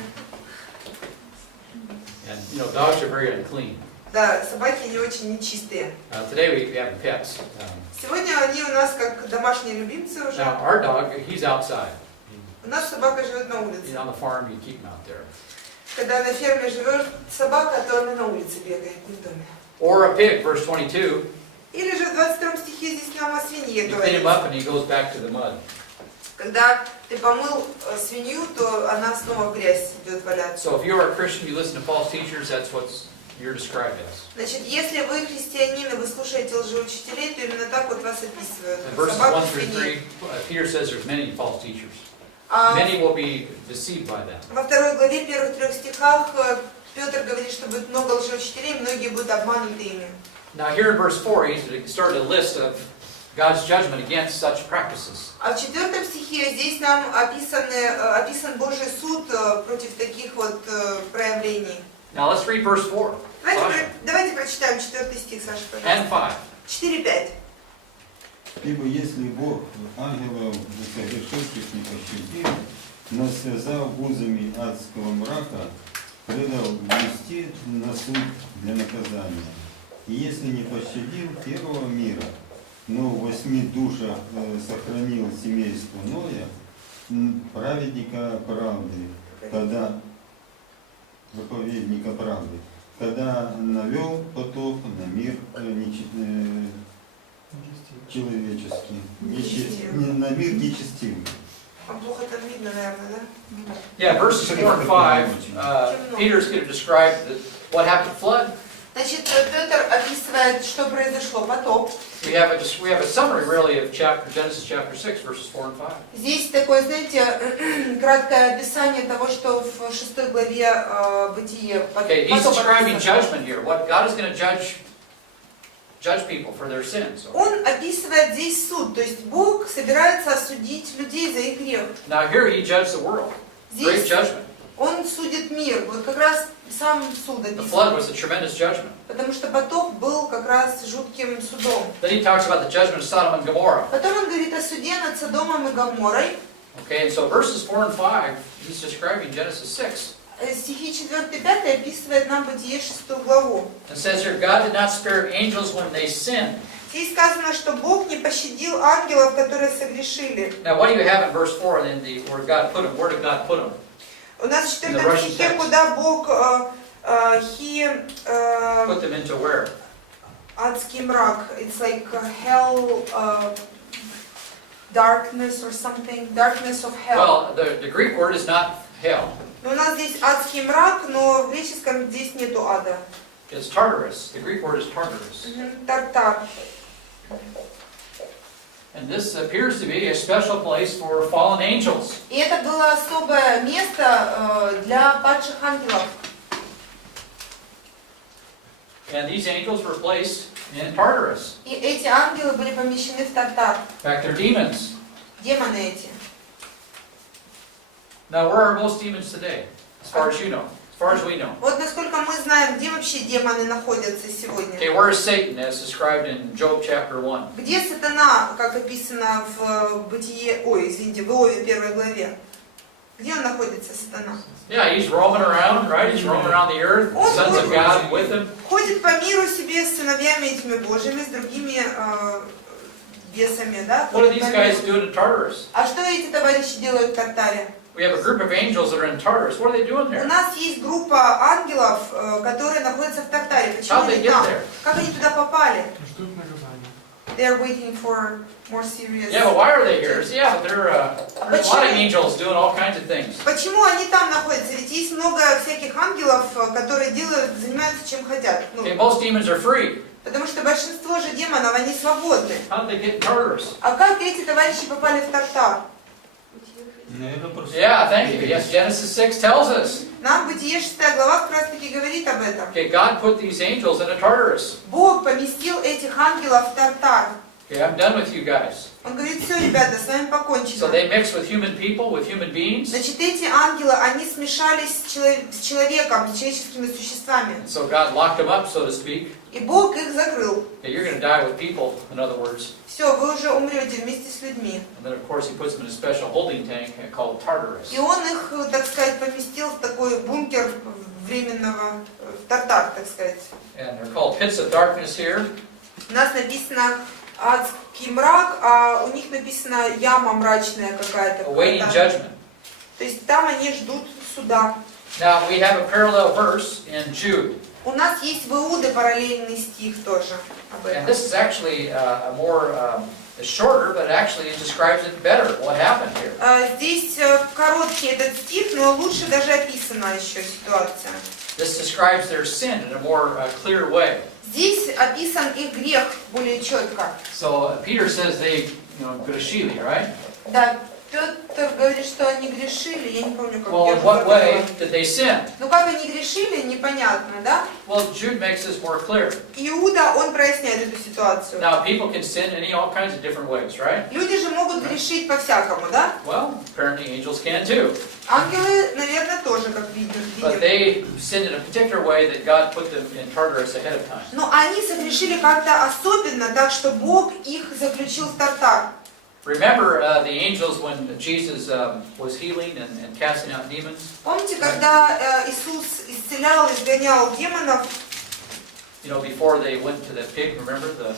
And dogs are very unclean. Да, собаки не очень нечистые. Today we have pets. Сегодня они у нас как домашние любимцы уже. Now our dog, he's outside. У нас собака живет на He's улице. on the farm, you keep him out there. Когда на ферме живет собака, то она на улице бегает, не в доме. Or a pig, verse 22. Или же в 22 стихе здесь нам о свинье You clean him говорится. up and he goes back to the mud. Когда ты помыл свинью, то она снова в грязь идет валяться. So if you're a Christian, you listen to false teachers, that's what you're described as. Значит, если вы христианин и вы слушаете лжеучителей, то именно так вот вас описывают. In Как verses собаку 1 through свиней. 3, Peter says there's many false teachers. А Many will be deceived by them. во второй главе, первых 3 стихах, Петр говорит, что будет много лжеучителей, многие будут обмануты ими. Now here in verse 4, he started a list of God's judgment against such practices. А в 4 стихе здесь нам описан Божий суд против таких вот проявлений. Now let's read verse 4. Давайте прочитаем 4 стих, Саша, And пожалуйста. 5. 4-5. Ибо если Бог ангелов согрешивших не пощадил, но связав узами адского мрака, предал ввести на суд для наказания. И если не пощадил первого мира, но в 8 душах сохранил семейство Ноя, праведника правды, когда заповедника правды, когда навел потоп на мир человеческий, на мир нечестивый. Вам плохо там видно, наверное, да? Yeah, verses 4 and 5, Peter's going to describe what happened at flood. Значит, Петр описывает, что произошло, потоп. We have a summary really of Genesis chapter 6, verses 4 and 5. Здесь такое, знаете, краткое описание того, что в 6 главе Бытие Okay, he's потоп describing описан. judgment here. What God is going to judge people for their sins. Он описывает здесь суд, то есть Бог собирается осудить людей за их грех. Now here he judged the world. Great Здесь judgment. Он судит мир, вот как раз сам суд The flood описан. was a tremendous judgment. Потому что потоп был как раз жутким судом. Then he talks about the judgment of Sodom and Gomorrah. Потом он говорит о суде над Содомом и Гоморрой. Okay, and so verses 4 and 5, he's describing Genesis 6. Стихи 4-5 описывает нам Бытие 6 главу. It says here, God did not spare angels when they sinned. Здесь сказано, что Бог не пощадил ангелов, которые согрешили. Now what do you have in verse 4 and then where God put them? Where did God put them? У нас в In the 4 Russian стихе, text. куда Бог Put them into where? адский мрак. It's like hell, darkness or something. Darkness of hell. Well, the Greek word is not hell. Но у нас здесь адский мрак, но в греческом здесь нету ада. It's Tartarus. The Greek word is Tartarus. Тартар. And this appears to be a special place for fallen angels. И это было особое место для падших ангелов. And these angels were placed in Tartarus. И эти ангелы были помещены в Тартар. In fact, they're demons. Демоны эти. Now, where are most demons today? As far as you know. As far as we know. Вот насколько мы знаем, где вообще демоны находятся Okay, сегодня. where is Satan as described in Job chapter 1? Где сатана, как описано в Бытие, в Иове 1 главе? Где он находится, сатана? Yeah, he's roaming around, right? He's roaming around the earth. The sons of God with him. Ходит по миру себе с сыновьями этими Божьими, с другими бесами, да? What are Ходит these по guys миру. doing in Tartarus? А что эти товарищи делают в Тартаре? We have a group of angels that are in Tartarus. What are they doing У there? нас есть группа ангелов, которые находятся в Тартаре. Почему How did they они get там? there? Как они туда попали? Ждут наказания. They are waiting for more serious. Yeah, but why are they here? Yeah, but there's a lot of angels doing all kinds of things. Почему они там находятся? Ведь есть много всяких ангелов, которые занимаются чем хотят. Ну, Okay, most demons are free. потому что большинство же демонов, они свободны. How did they get in Tartarus? А как эти товарищи попали в Тартар? Наверное, просто... Yeah, thank you. Yes, Genesis 6 tells us. Нам Бытие 6 глава как раз таки говорит об этом. Okay, God put these angels in a Tartarus. Бог поместил этих ангелов в Тартар. Okay, I'm done with you guys. Он говорит, все, ребята, с вами So покончено. they mix with human people, with human beings. Значит, эти ангелы, они смешались с человеком, с человеческими существами. So God locked them up, so to speak. И Бог их закрыл. Okay, you're going to die with people, in other words. Все, вы уже умрете вместе с людьми. And then, of course, He puts them in a special holding tank called Tartarus. И он их, так сказать, поместил в такой бункер временного в Тартар. так, так сказать. And they're called pits of darkness here. У нас написано адский мрак, а у них написано яма мрачная какая-то. Awaiting judgment. То есть там они ждут суда. Now we have a parallel verse in Jude. У нас есть в Иуде параллельный стих тоже об And этом. this is actually a more shorter, but actually it describes it better, what happened here. Здесь короткий этот стих, но лучше даже описана еще ситуация. This describes their sin in a more clear way. Здесь описан их грех более четко. So Peter says they, грешили, right? Да, Петр говорит, что они грешили, я не помню, как Well, я in what уже way говорила. did they sin? Ну как они грешили, непонятно, да? Well, Jude makes this more clear. Иуда, он проясняет эту ситуацию. Now, people can sin in all kinds of different ways, right? Люди же могут грешить по-всякому, да? Well, apparently angels can too. Ангелы, наверное, тоже, как видим. But they sinned in a particular way that God put them in Tartarus ahead of time. Но они согрешили как-то особенно, так что Бог их заключил в Тартар. Remember the angels when Jesus was healing and casting out demons? Помните, когда Иисус исцелял, изгонял демонов, Before they went to the pig, remember the...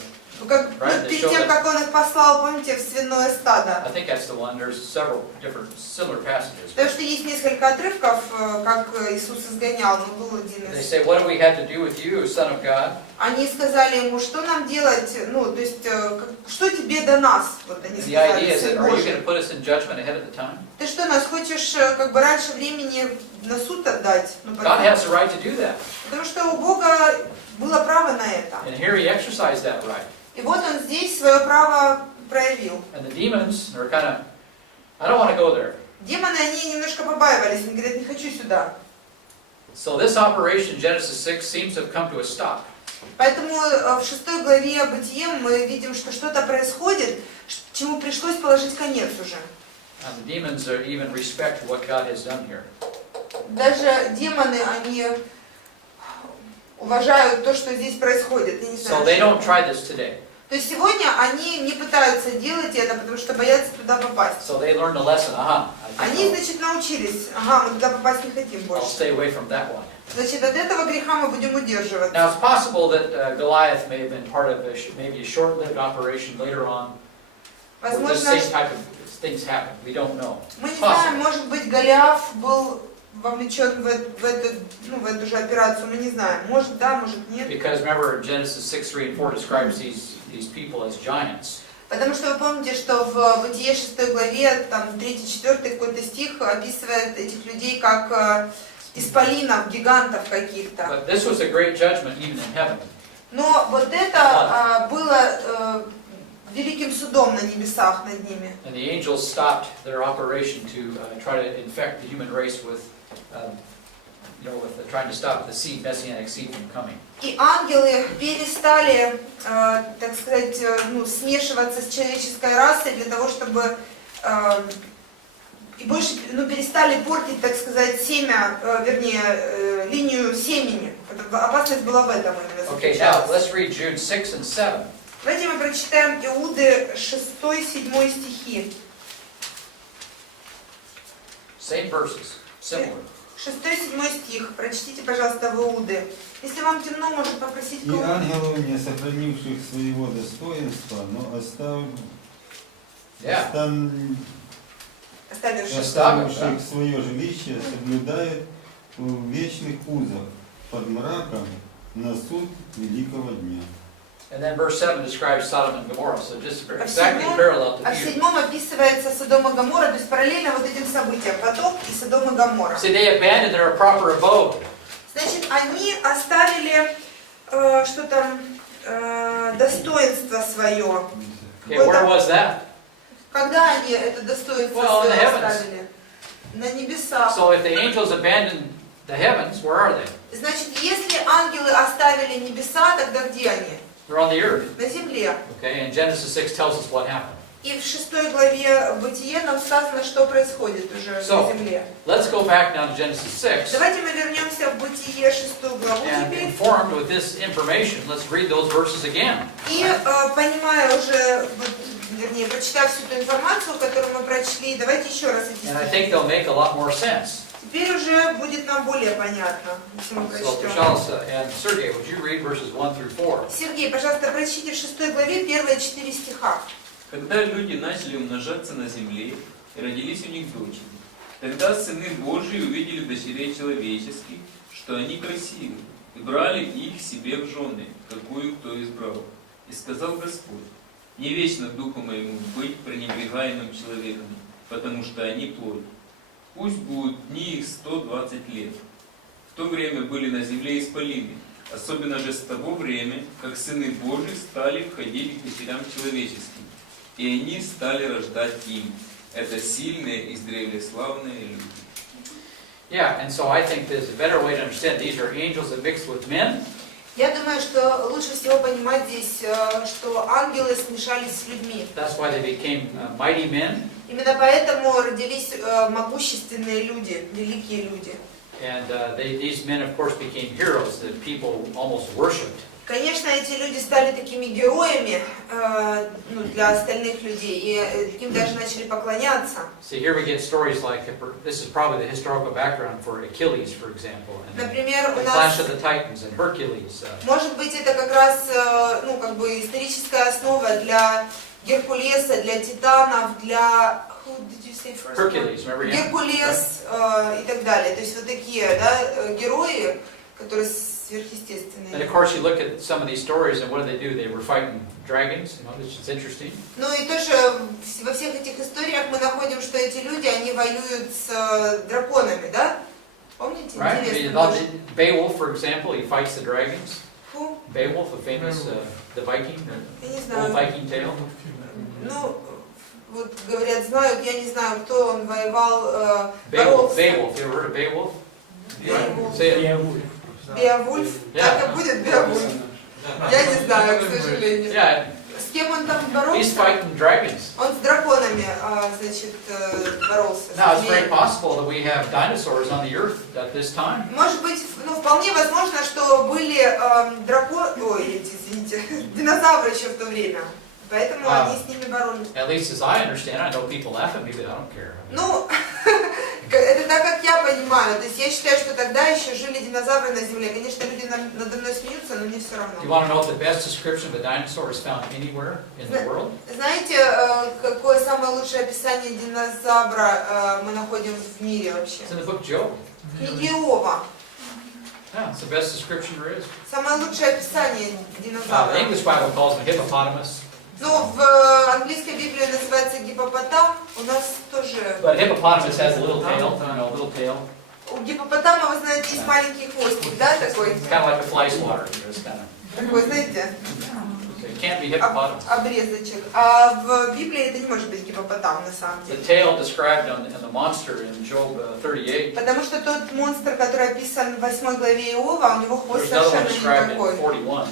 перед тем, как Он их послал, помните, в свиное стадо? I think that's the one. There's several different similar passages. Потому что есть несколько отрывков, как Иисус изгонял, но был один They из... say, what do we have to do with you, Son of God? Они сказали ему, что нам делать, то есть, что тебе до нас? Вот они The idea is сказали, that, Сын are you Божий. going to put us in judgment ahead of the time? Ты что, нас хочешь раньше времени на суд отдать? God has the right to do that. Потому что у Бога было право на это. And here he exercised that right. И вот Он здесь свое право проявил. And the demons are kind of, I don't want to go there. Демоны, они немножко побаивались, они говорят, не хочу сюда. So this operation, Genesis 6, seems to have come to a stop. Поэтому в 6 главе Бытие мы видим, что что-то происходит, чему пришлось положить конец уже. And the demons are even respect what God has done here. Даже демоны, они уважают то, что здесь происходит. Я не So знаю, they что. don't try this today. То есть сегодня они не пытаются делать это, потому что боятся туда попасть. So they learned a lesson. Они, значит, научились. Ага, мы туда попасть не хотим I'll больше. stay away from that one. Значит, от этого греха мы будем удерживаться. Now it's possible that Goliath may have been part of maybe a short-lived operation later on. Where the Возможно, same type of things happen. We don't know. мы не знаем, может быть, Голиаф был вовлечен в эту же операцию, мы не знаем. Может, да, может, нет. Because remember, Genesis 6, 3, and 4 describes these people as giants. Потому что вы помните, что в Бытие 6 главе, там 3-4 какой-то стих описывает этих людей как исполинов, гигантов каких-то. But this was a great judgment even in heaven. Но вот это было великим судом на небесах над ними. And the angels stopped their operation to try to infect the human race with trying to stop the seed, messianic seed from coming. И ангелы перестали, так сказать, смешиваться с человеческой расой для того, чтобы и больше, перестали портить, так сказать, семя, вернее, линию семени. Опасность была в этом именно Okay, now заключалась. let's read Jude 6 and 7. Давайте мы прочитаем Иуды 6-7 стихи. Same verses, similar. 6-7 стих. Прочтите, пожалуйста, в Иуды. Если вам темно, может попросить И кого-то. ангелов, не сохранивших своего достоинства, но Yeah. оставивших свое жилище, соблюдают в вечных узах под мраком на суд великого дня. And then verse 7 describes Sodom and Gomorrah, so just А exactly parallel to в Peter. 7 описывается Содом и Гоморра, то есть параллельно вот этим событиям, потоп и Содом и Гоморра. See, they abandoned their proper abode. Значит, они оставили, что там, достоинство свое. Okay, where was that? Когда они это достоинство Well, in the свое heavens. оставили? На небесах. So if the angels abandoned the heavens, where are they? Значит, если ангелы оставили небеса, тогда где они? They're on the earth. На земле. Okay, and Genesis 6 tells us what happened. И в 6 главе Бытие нам сказано, что происходит уже на земле. Let's go back now to Genesis 6. Давайте мы вернемся в Бытие 6 главу And теперь. informed with this information, let's read those verses again. И понимая уже, прочитав всю ту информацию, которую мы прочли, давайте еще раз эти And I стихи. think they'll make a lot more sense. Теперь уже будет нам более понятно, если мы So, прочтем. пожалуйста, and Sergey, would you read verses 1 through 4? Сергей, пожалуйста, прочтите в 6 главе первые 4 стиха. Когда люди начали умножаться на земле, и родились у них дочери, тогда сыны Божии увидели дочерей человеческих, что они красивы, и брали их себе в жены, какую кто избрал. И сказал Господь: не вечно духу моему быть пренебрегаемым человеком, потому что они плоть. Пусть будут дни их 120 лет. В то время были на земле исполины, особенно же с того времени, как сыны Божии стали входить к дочерям человеческим, и они стали рождать им. Это сильные, издревле славные люди. Yeah, and so I think there's a better way to understand these are angels that mixed with men. Я думаю, что лучше всего понимать здесь, что ангелы смешались с людьми. That's why they became mighty men. Именно поэтому родились могущественные люди, великие люди. And these men, of course, became heroes that people almost worshipped. Конечно, эти люди стали такими героями для остальных людей, и им даже начали поклоняться. So here we get stories like, this is probably the historical background for Achilles, for example, and Например, the у Clash нас, of the Titans and Hercules. может быть, это как раз историческая основа для Геркулеса, для Титанов, для who did you say first? Hercules, remember him? Геркулес и так далее. То есть вот такие, да, герои, которые And сверхъестественные. of course, you look at some of these stories, and what do? They were fighting dragons. You know, which is interesting. Ну и тоже во всех этих историях мы находим, что эти люди, они воюют с драконами, да? Помните? Right? Интересно тоже. Beowulf, for example, he fights the dragons. Фу, Beowulf, a famous the Viking, я не the old знаю. Viking tale. Ну, вот говорят, знают, я не знаю, кто он воевал, боролся. Beowulf. You ever heard of Beowulf? Beowulf. Say it. Беовульф, так и будет Беовульф. Я не знаю, к сожалению. Yeah, С кем он там he's боролся? fighting dragons. Он с драконами, значит, боролся. Now, it's very possible that we have dinosaurs on the earth at this time. Может быть, вполне возможно, что были динозавры еще в то время. Поэтому они с ними боролись. At least as I understand, I know people laugh at me, but I don't care. Ну, это так, как я понимаю. То есть я считаю, что тогда еще жили динозавры на Земле. Конечно, люди надо мной смеются, но мне все Do you равно. want to know what the best description of a dinosaur is found anywhere in the world? Знаете, какое самое лучшее описание динозавра мы находим в мире вообще? It's in the book Job. В книге Иова. Yeah, it's the best description there is. Самое лучшее описание The динозавра. English Bible calls him a hippopotamus. Ну, в английской Библии называется гипопотам. У нас тоже... But hippopotamus has a little tail, you know, a little tail. У гипопотама, вы знаете, есть маленький хвостик, да, такой? It's kind of like a fly swatter. It's kind of, Такой, знаете, so it can't be hippopotamus. обрезочек. А в Библии это не может быть гипопотам, на самом The деле. tail described on the monster in Job 38. Потому что тот монстр, который описан в 8 главе Иова, у него хвост There's another one совершенно не described in такой. 41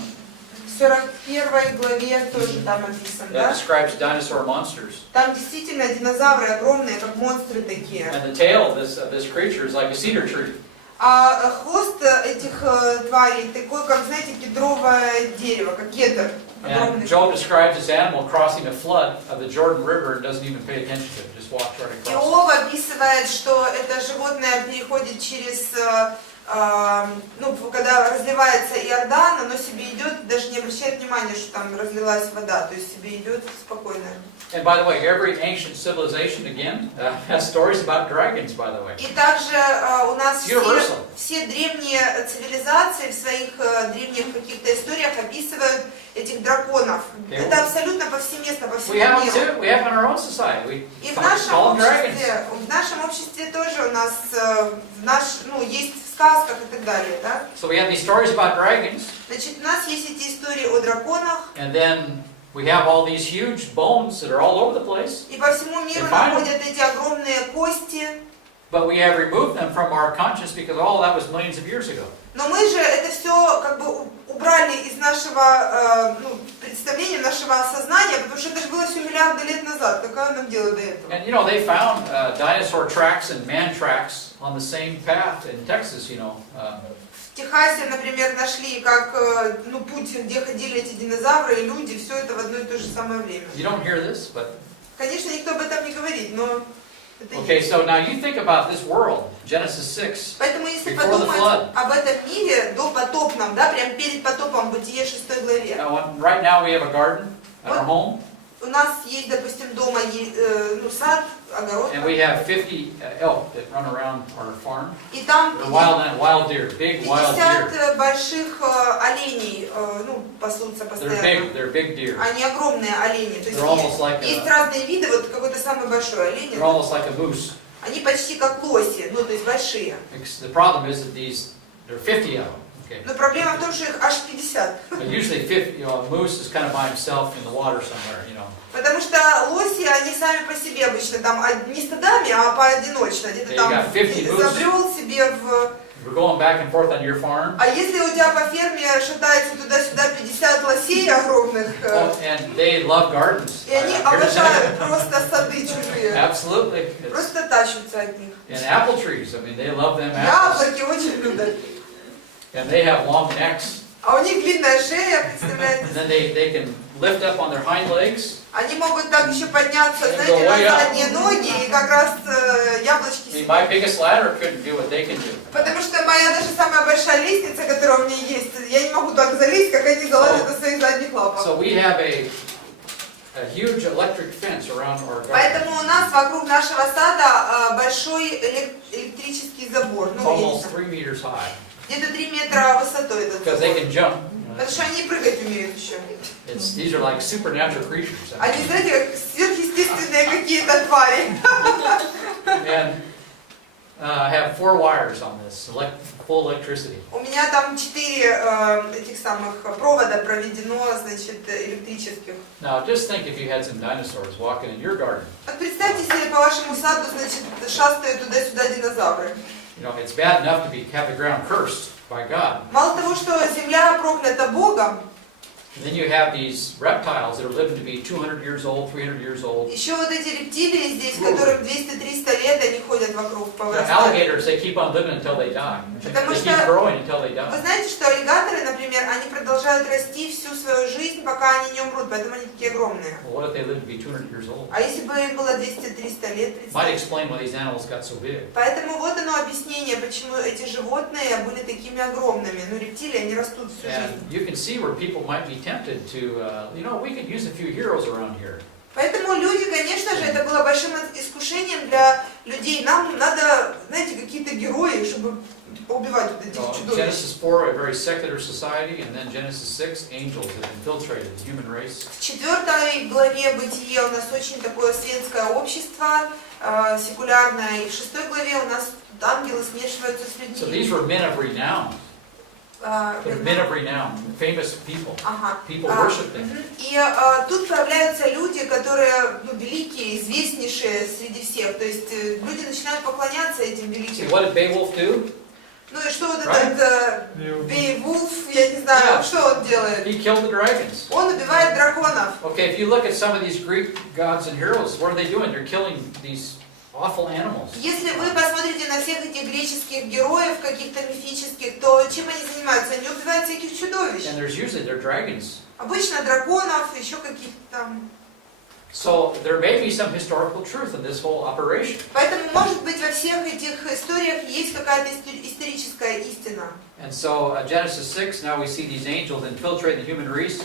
В 41 главе тоже там описан, that да? describes dinosaur monsters. Там действительно динозавры огромные, как монстры такие. And the tail of this creature is like a cedar tree. А хвост этих тварей такой, как, знаете, кедровое дерево, как кедр. And Огромный. Job describes this animal crossing a flood of the Jordan River and doesn't even pay attention to it, just walks right across. Иов описывает, что это животное переходит через, когда разливается Иордан, оно себе идет, даже не обращает внимания, что там разлилась вода, то есть себе идет спокойно. And by the way, every ancient civilization again has stories about dragons. By the way, И также у нас Universal. все древние цивилизации в своих древних каких-то историях описывают этих драконов. Okay. Это абсолютно повсеместно, по we всему have them миру. too. We have them in our own society. И We в call them dragons. нашем обществе тоже у нас есть в сказках и так далее, да? So we have these stories about dragons, Значит, у нас есть эти истории о драконах, and then we have all these huge bones that are all over the place. и по всему миру And finally- находят эти огромные кости. But we have removed them from our conscience because all that was millions of years ago. Но мы же это все как бы убрали из нашего представления, нашего осознания, потому что это же было все миллиарды лет назад. Какое нам дело до этого? And you know, they found dinosaur tracks and man tracks on the same path in Texas. You know, В Техасе, например, нашли как путь, где ходили эти динозавры и люди, все это в одно и то же самое время. you don't hear this, but Конечно, никто об этом не говорит, но Это Okay, есть. so now you think about this world, Genesis 6. Поэтому если Before the подумать flood. об этом мире до потопном, да, прям перед потопом, Бытие 6 главе, Right now we have a garden at our home, у нас есть, допустим, дома сад, огород, and we have 50 elk that run around our farm. и там They're wild deer, big wild deer. 50 больших оленей, пасутся постоянно. They're big deer. Они огромные олени. То есть They're almost like есть a, разные виды, вот какой-то самый большой олень. they're almost like a moose. Они почти как лоси, то есть большие. The problem is that there are 50 of them. Okay. Но проблема в том, что их аж 50. But usually 50, a moose is kind of by himself in the water somewhere, Потому что лоси, они сами по себе обычно там не стадами, а поодиночно. Где-то Yeah, там you got 50 moose. забрел себе в... We're going back and forth on your farm. А если у тебя по ферме шатается туда-сюда 50 лосей огромных, And they love gardens. и они обожают просто сады чужие. Absolutely. Просто тащатся от них. And apple trees, I mean, they love them apples. Яблоки очень любят. And they have long necks. А у них длинная шея, And представляете? then they can lift up on their hind legs. Они могут так еще подняться, And знаете, go на way up. задние ноги и как раз яблочки I mean, съедать. my biggest ladder couldn't do what they can do. Потому что моя даже самая большая лестница, которая у меня есть, я не могу так залезть, как они залазят на своих задних лапах. So we have a huge electric fence around our garden. Поэтому у нас вокруг нашего сада большой электрический забор. It's Ну, almost 3 meters high. где-то 3 метра высотой этот Because they забор. can jump. Потому что они прыгать умеют еще. These are like supernatural creatures. Они, знаете, как сверхъестественные какие-то твари. And have 4 wires on this, full electricity. У меня там 4 этих самых провода проведено, значит, электрических. Now just think if you had some dinosaurs walking in your garden. Вот представьте себе, по вашему саду, значит, шастают туда-сюда динозавры. It's bad enough to have the ground cursed by God. Мало того, что земля проклята Богом, And then you have these reptiles that are living to be 200 years old, 300 years old. еще вот эти рептилии здесь, которым 200-300 лет, они ходят вокруг по The alligators, they keep on living until they die. They keep growing until they Вы die. знаете, что аллигаторы, например, они продолжают расти всю свою жизнь, пока они не умрут, поэтому они такие огромные. Well, what if they live to be 200 years old? А если бы им было 200-300 лет, Might представьте. explain why these animals got so big. Поэтому вот оно объяснение, почему эти животные были такими огромными. Ну, рептилии, они растут всю And жизнь. you can see where people might be tempted to, we could use a few heroes around here. Поэтому люди, конечно же, это было большим искушением для людей. Нам надо, знаете, какие-то герои, чтобы убивать вот этих чудовищ. Genesis 4, a very secular society, and then Genesis 6, angels that infiltrated the human race. В 4 главе Бытия у нас очень такое светское общество, секулярное. И в 6 главе у нас ангелы смешиваются с So людьми. these were men of renown. Men of renown, famous people. Ага. People worship them. И тут появляются люди, которые великие, известнейшие среди всех. То есть люди начинают поклоняться этим See, великим. what did Beowulf do? Ну и что вот Right? этот Бейвулф, я не знаю, Yeah. что он делает? He killed the dragons. Он убивает драконов. Okay, if you look at some of these Greek gods and heroes, what are they doing? They're killing these awful animals. Если вы посмотрите на всех этих греческих героев, каких-то мифических, то чем они занимаются? Они убивают всяких чудовищ. And there's usually they're dragons. Обычно драконов, еще каких-то там. So there may be some historical truth in this whole operation. Поэтому, может быть, во всех этих историях есть какая-то историческая истина. And so Genesis 6, now we see these angels infiltrating the human race.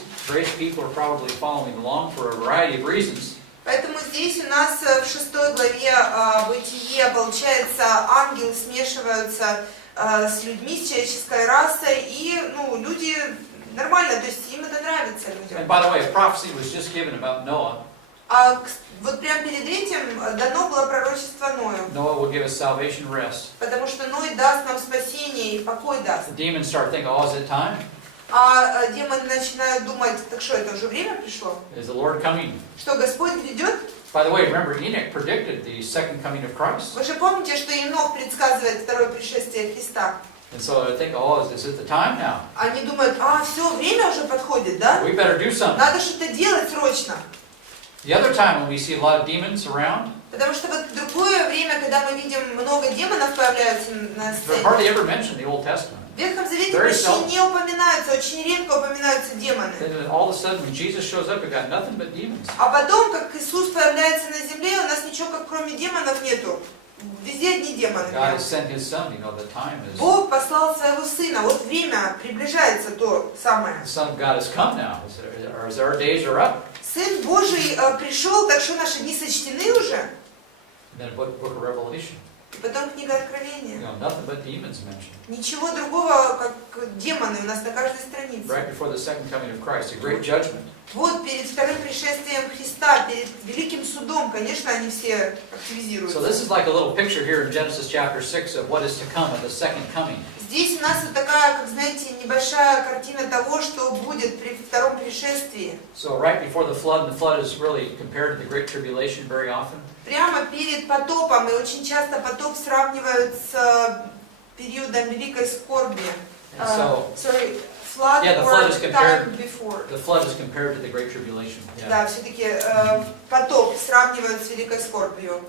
People are probably following along for a variety of reasons. Поэтому здесь у нас в 6 главе Бытие, получается, ангелы смешиваются с людьми, с человеческой расой, и люди нормально, то есть им это нравится людям. And by the way, a prophecy was just given about Noah. А вот прямо перед этим дано было пророчество Ною, Noah will give us salvation and rest. потому что Ной даст нам спасение и покой даст. The demons start thinking, oh, is it time? А демоны начинают думать, так что, это уже время пришло? Is the Lord coming? Что Господь грядет? By the way, remember Enoch predicted the second coming of Christ. Вы же помните, что Енох предсказывает второе пришествие Христа? And so I think, oh, is it the time now? Они думают, все, время уже подходит, да? We better do something. Надо что-то делать срочно. The other time when we see a lot of demons around, Потому что вот другое время, когда мы видим много демонов появляются на they're сцене, hardly ever mentioned in the Old Testament. В Ветхом Завете Very почти seldom. не упоминаются, очень редко упоминаются демоны. Then all of a sudden, when Jesus shows up, we've got nothing but demons. А потом, как Иисус появляется на земле, у нас ничего как кроме демонов нету. Везде одни демоны. God has sent His Son. You know, the time is. Бог послал своего Сына. Вот время приближается то самое. The Son of God has come now. As our days are up. Сын Божий пришел, так что наши дни сочтены уже. And then book of Revelation. И потом книга You Откровения. know, nothing but demons mentioned. Ничего другого, как демоны, у нас на каждой странице. Right before the second coming of Christ, a great judgment. Вот перед вторым пришествием Христа, перед великим судом, конечно, они все So активизируются. this is like a little picture here in Genesis chapter 6 of what is to come at the second coming. Здесь у нас вот такая, как знаете, небольшая картина того, что будет при втором пришествии. So right before the flood is really compared to the Great Tribulation very often. Прямо перед потопом, и очень часто потоп сравнивают с периодом великой скорби. And so Flood Yeah, the or flood is time compared- before. the flood is compared to the Great Tribulation. Yeah. Да, все-таки потоп сравнивают с великой скорбью.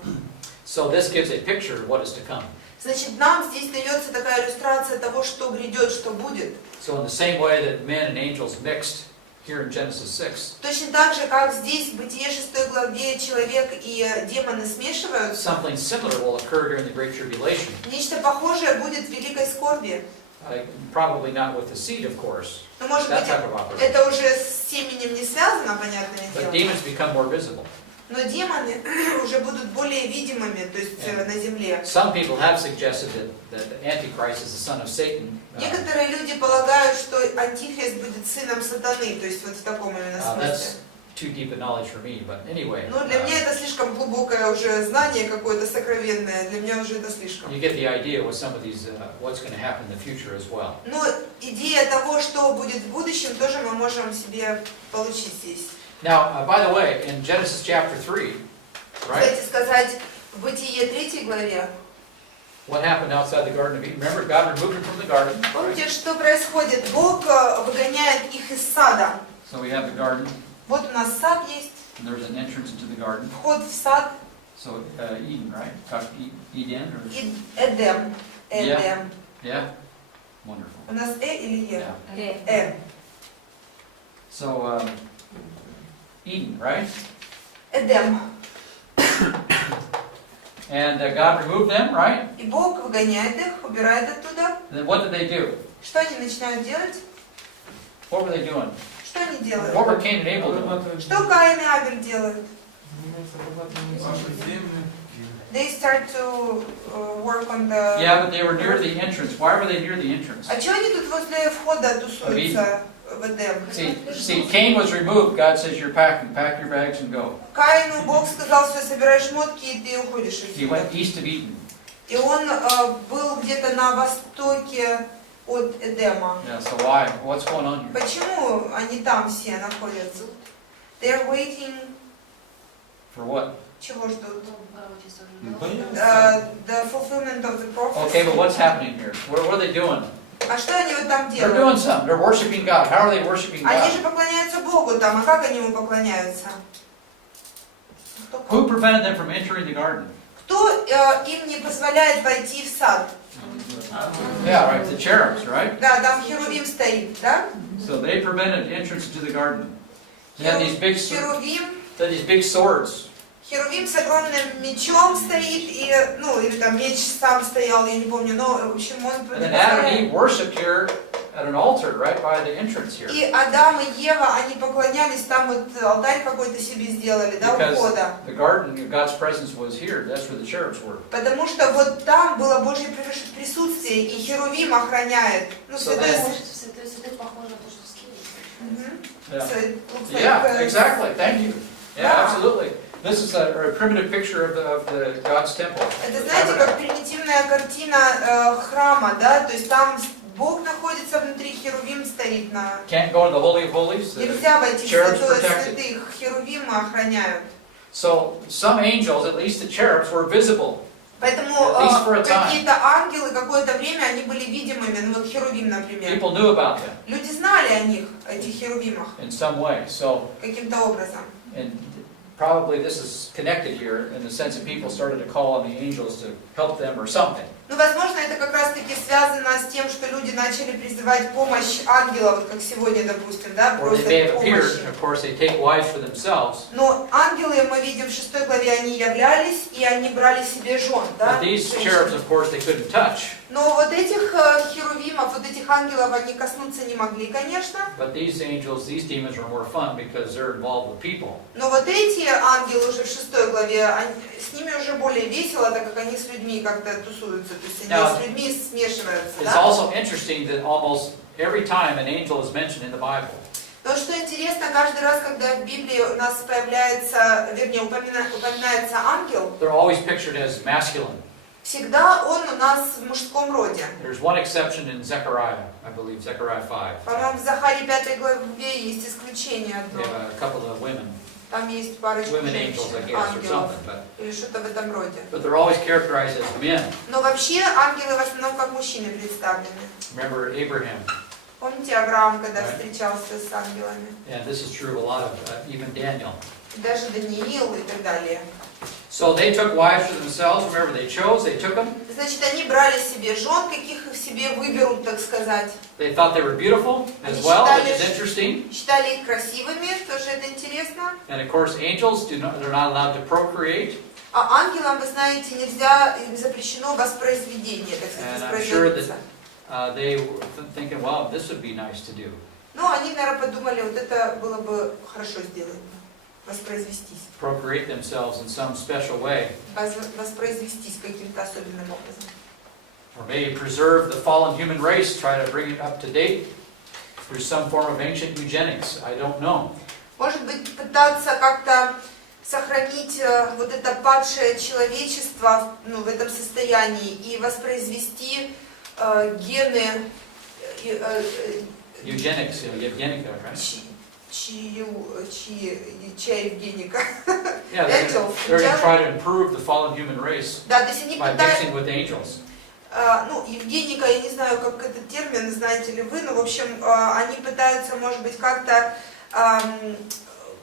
So this gives a picture of what is to come. Значит, нам здесь дается такая иллюстрация того, что грядет, что будет. So in the same way that men and angels mixed here in Genesis 6, Точно так же, как здесь в Бытие 6 главе человек и демоны смешиваются, something similar will occur during the Great Tribulation. нечто похожее будет в великой скорби. Probably not with the seed, of course. Но, может That быть, type of operation. это уже с семенем не связано, понятное But дело. demons become more visible. Но демоны уже будут более видимыми, то есть на земле. Some people have suggested that the Antichrist is the son of Satan. Некоторые люди полагают, что Антихрист будет сыном сатаны, то есть вот в таком именно смысле. That's too deep a knowledge for me, but anyway. Но для меня это слишком глубокое уже знание какое-то сокровенное, для меня уже это слишком. You get the idea with some of these, what's going to happen in the future as well. Но идея того, что будет в будущем, тоже мы можем себе получить здесь. Now, by the way, in Genesis chapter 3, right? Кстати сказать, в Бытие 3 главе, What happened outside the Garden of Eden? Remember, God removed them from the garden. помните, что происходит? Бог выгоняет их из сада. So we have the garden, Вот у нас сад есть, and there's an entrance into the garden. вход в сад, So Eden, right? Eden, or и Эдем. Эдем. yeah, wonderful. У нас или Е? Yeah. So Eden, right? Эдем. And God removed them, right? И Бог выгоняет их, убирает оттуда. And then what did they do? Что они начинают делать? What were they doing? Что они делают? What were Cain and Abel doing? Что Каин и Авель делают? They start to work on the... Yeah, but they were near the entrance. Why were they near the entrance? А чего они тут возле входа тусуются в Эдем? See, Cain was removed. God says, you're packing. Pack your bags and go. Каину Бог сказал, что собирай шмотки и ты уходишь He отсюда. went east of Eden. И он был где-то на востоке от Эдема. Yeah, so why? What's going on here? Почему они там все находятся? They're waiting... For what? Чего ждут? Понятно. The fulfillment of the prophecy. Okay, but what's happening here? What are they doing? А что они вот там They're делают? doing something. They're worshiping God. How are they worshiping Они God? же поклоняются Богу там, а как они ему поклоняются? Who prevented them from entering the garden? Кто им не позволяет войти в сад? Yeah, right. The cherubs, right? Да, там Херувим стоит, да? So they prevented entrance to the garden. They had these big, Херувим swords. Херувим с огромным мечом стоит, и, ну, или там меч сам стоял, я не помню, но, в общем, он... And then Adam and Eve worshipped here at an altar, right by the entrance here. И Адам и Ева, они поклонялись, там вот алтарь какой-то себе сделали, да, у Because входа. the garden, God's presence was here. That's where the cherubs were. Потому что вот там было Божье присутствие, и Херувим охраняет. Ну, So святой... Yeah. So it looks like, Yeah, exactly. Thank you. Yeah, Yeah. absolutely. This is a primitive picture of the God's temple. Это, знаете, как примитивная картина храма, да, то есть там Бог находится внутри, Херувим стоит на... Can't go into the Holy of Holies. The Нельзя войти в cherubs святое protected. святых, Херувимы охраняют. So some angels, at least the cherubs, were visible. Поэтому At least for a time. какие-то ангелы какое-то время, они были видимыми, ну вот Херувим, например. People knew about them Люди знали о них, этих Херувимах, in some way. So, каким-то образом. and probably this is connected here in the sense that people started to call on the angels to help them or something. Ну, возможно, это как раз-таки все-таки связано с тем, что люди начали призывать помощь ангела, вот как сегодня, допустим, да, Or they may просят have appeared, помощи. and of course they take wives for themselves. Но ангелы, мы видим в 6 главе, они являлись, и они брали себе жен, да? But these женщин. cherubs, of course, they couldn't touch. Но вот этих херувимов, вот этих ангелов они коснуться не могли, конечно. But these angels, these demons are more fun because they're involved with people. Но вот эти ангелы уже в 6 главе, с ними уже более весело, так как они с людьми как-то тусуются, то есть они с людьми смешиваются. It's Да? also interesting that almost every time an angel is mentioned in the Bible, Но что интересно, каждый раз, когда в Библии у нас появляется, вернее, упоминается ангел, they're always pictured as masculine. всегда он у нас в мужском роде. There's one exception in Zechariah, I believe, Zechariah 5. По-моему, в Захаре 5 главе есть исключение They одно. have a couple of women, Там есть парочка women angels, I женщин, guess, or ангелов, something. But или что-то в этом роде. they're always characterized as men. Но вообще ангелы в основном как мужчины представлены. Remember Abraham, Помните Авраам, когда Right. встречался с ангелами? and this is true of a lot of, even Daniel. Даже Даниил и так далее. So they took wives for themselves. Remember, they chose, they took them. Значит, они брали себе жен, каких их себе выберут, так сказать. They thought they were beautiful as Они well, считали, which is interesting. Считали их красивыми, тоже это интересно. And of course, angels they're not allowed to procreate. А ангелам, вы знаете, нельзя, им запрещено воспроизведение, так сказать, And I'm sure воспроизводиться. that they were thinking, well, this would be nice to do. Ну, они, наверное, подумали, вот это было бы хорошо сделать, воспроизвестись. Procreate themselves in some special way. Воспроизвестись каким-то особенным образом. Or maybe preserve the fallen human race, try to bring it up to date through some form of ancient eugenics. I don't know. Может быть, пытаться как-то сохранить вот это падшее человечество, ну, в этом состоянии и воспроизвести гены Eugenics, Евгеника, right? чья Евгеника. Yeah, they're going to try to improve the fallen human race Да, то есть они by пытаются, mixing with angels. ну, Евгеника, я не знаю, как этот термин, знаете ли вы, но, в общем, они пытаются, может быть, как-то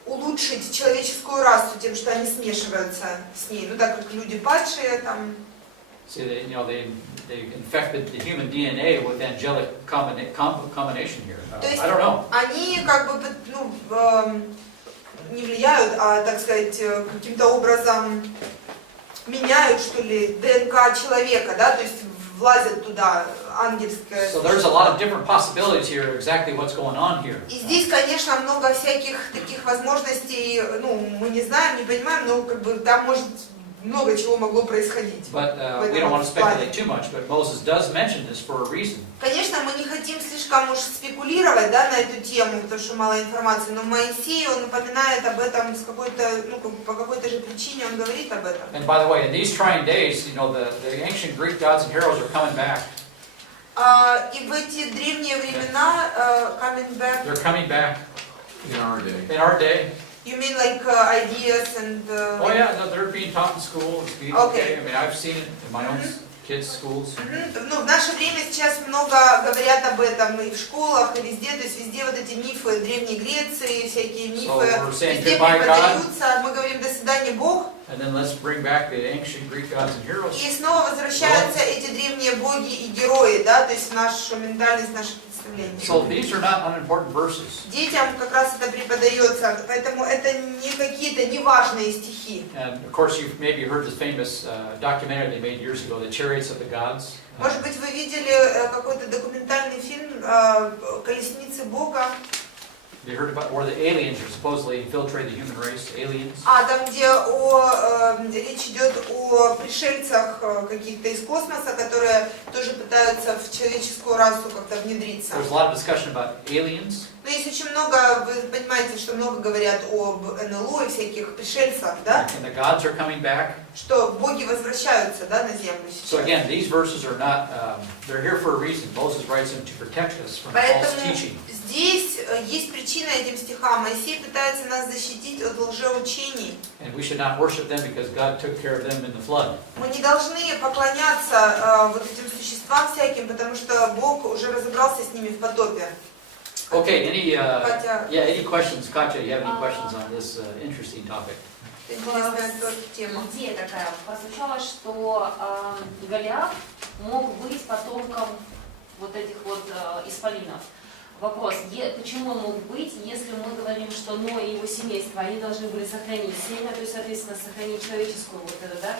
улучшить человеческую расу тем, что они смешиваются с ней. Ну, так как люди падшие, там... See, they infected the human DNA with angelic combination here. То есть I don't know. они как бы, ну, не влияют, а, так сказать, каким-то образом меняют, что ли, ДНК человека, да, то есть влазят туда ангельское. So there's a lot of different possibilities here, exactly what's going on here. И здесь, конечно, много всяких таких возможностей, ну, мы не знаем, не понимаем, но как бы там может много чего могло происходить. But we don't want to speculate too much, but Moses does mention this for a reason. Конечно, мы не хотим слишком уж спекулировать, да, на эту тему, потому что мало информации, но Моисей, он упоминает об этом с какой-то, ну, по какой-то же причине он говорит об этом. And by the way, in these trying days, the ancient Greek gods and heroes are coming back. И в эти древние времена, coming back, They're coming back In our day. in our day. you mean like ideas and... Oh yeah, no, they're being taught in school. It's being okay. I mean, I've seen it in my own kids' schools. Ну, в наше время сейчас много говорят об этом и в школах, и везде, то есть везде вот эти мифы Древней Греции, всякие мифы, we're saying везде goodbye, преподаются, мы говорим «до свидания, Бог», And then let's bring back the ancient Greek gods and heroes. и снова возвращаются эти древние боги и герои, да, то есть в нашу ментальность, наше представление. So these are not unimportant verses. Детям как раз это преподается, поэтому это не какие-то неважные стихи. And of course, you've maybe heard this famous documentary they made years ago, The Chariots of the Gods. Может быть, вы видели какой-то документальный фильм «Колесницы Бога». You heard about where the aliens are supposedly infiltrating the human race, aliens. Там, где речь идет о пришельцах каких-то из космоса, которые тоже пытаются в человеческую расу как-то внедриться. There's a lot of discussion about aliens. Но есть очень много, вы понимаете, что много говорят об НЛО и всяких пришельцах, да? And the gods are coming back. Что боги возвращаются, да, на землю сейчас. So again, these verses are not, they're here for a reason. Moses writes them to protect us from false Поэтому teaching. здесь есть причина этим стихам. Моисей пытается нас защитить от лжеучений. And we should not worship them because God took care of them in the flood. Мы не должны поклоняться вот этим существам всяким, потому что Бог уже разобрался с ними в потопе. Okay, any Katya. questions? Katya, you have any questions on this interesting topic? Интересная тоже тема. Идея такая прозвучала, что Голиаф мог быть потомком вот этих вот исполинов. Вопрос, почему он мог быть, если мы говорим, что Ной и его семейство, они должны были сохранить семя, то есть, соответственно, сохранить человеческую вот это, да?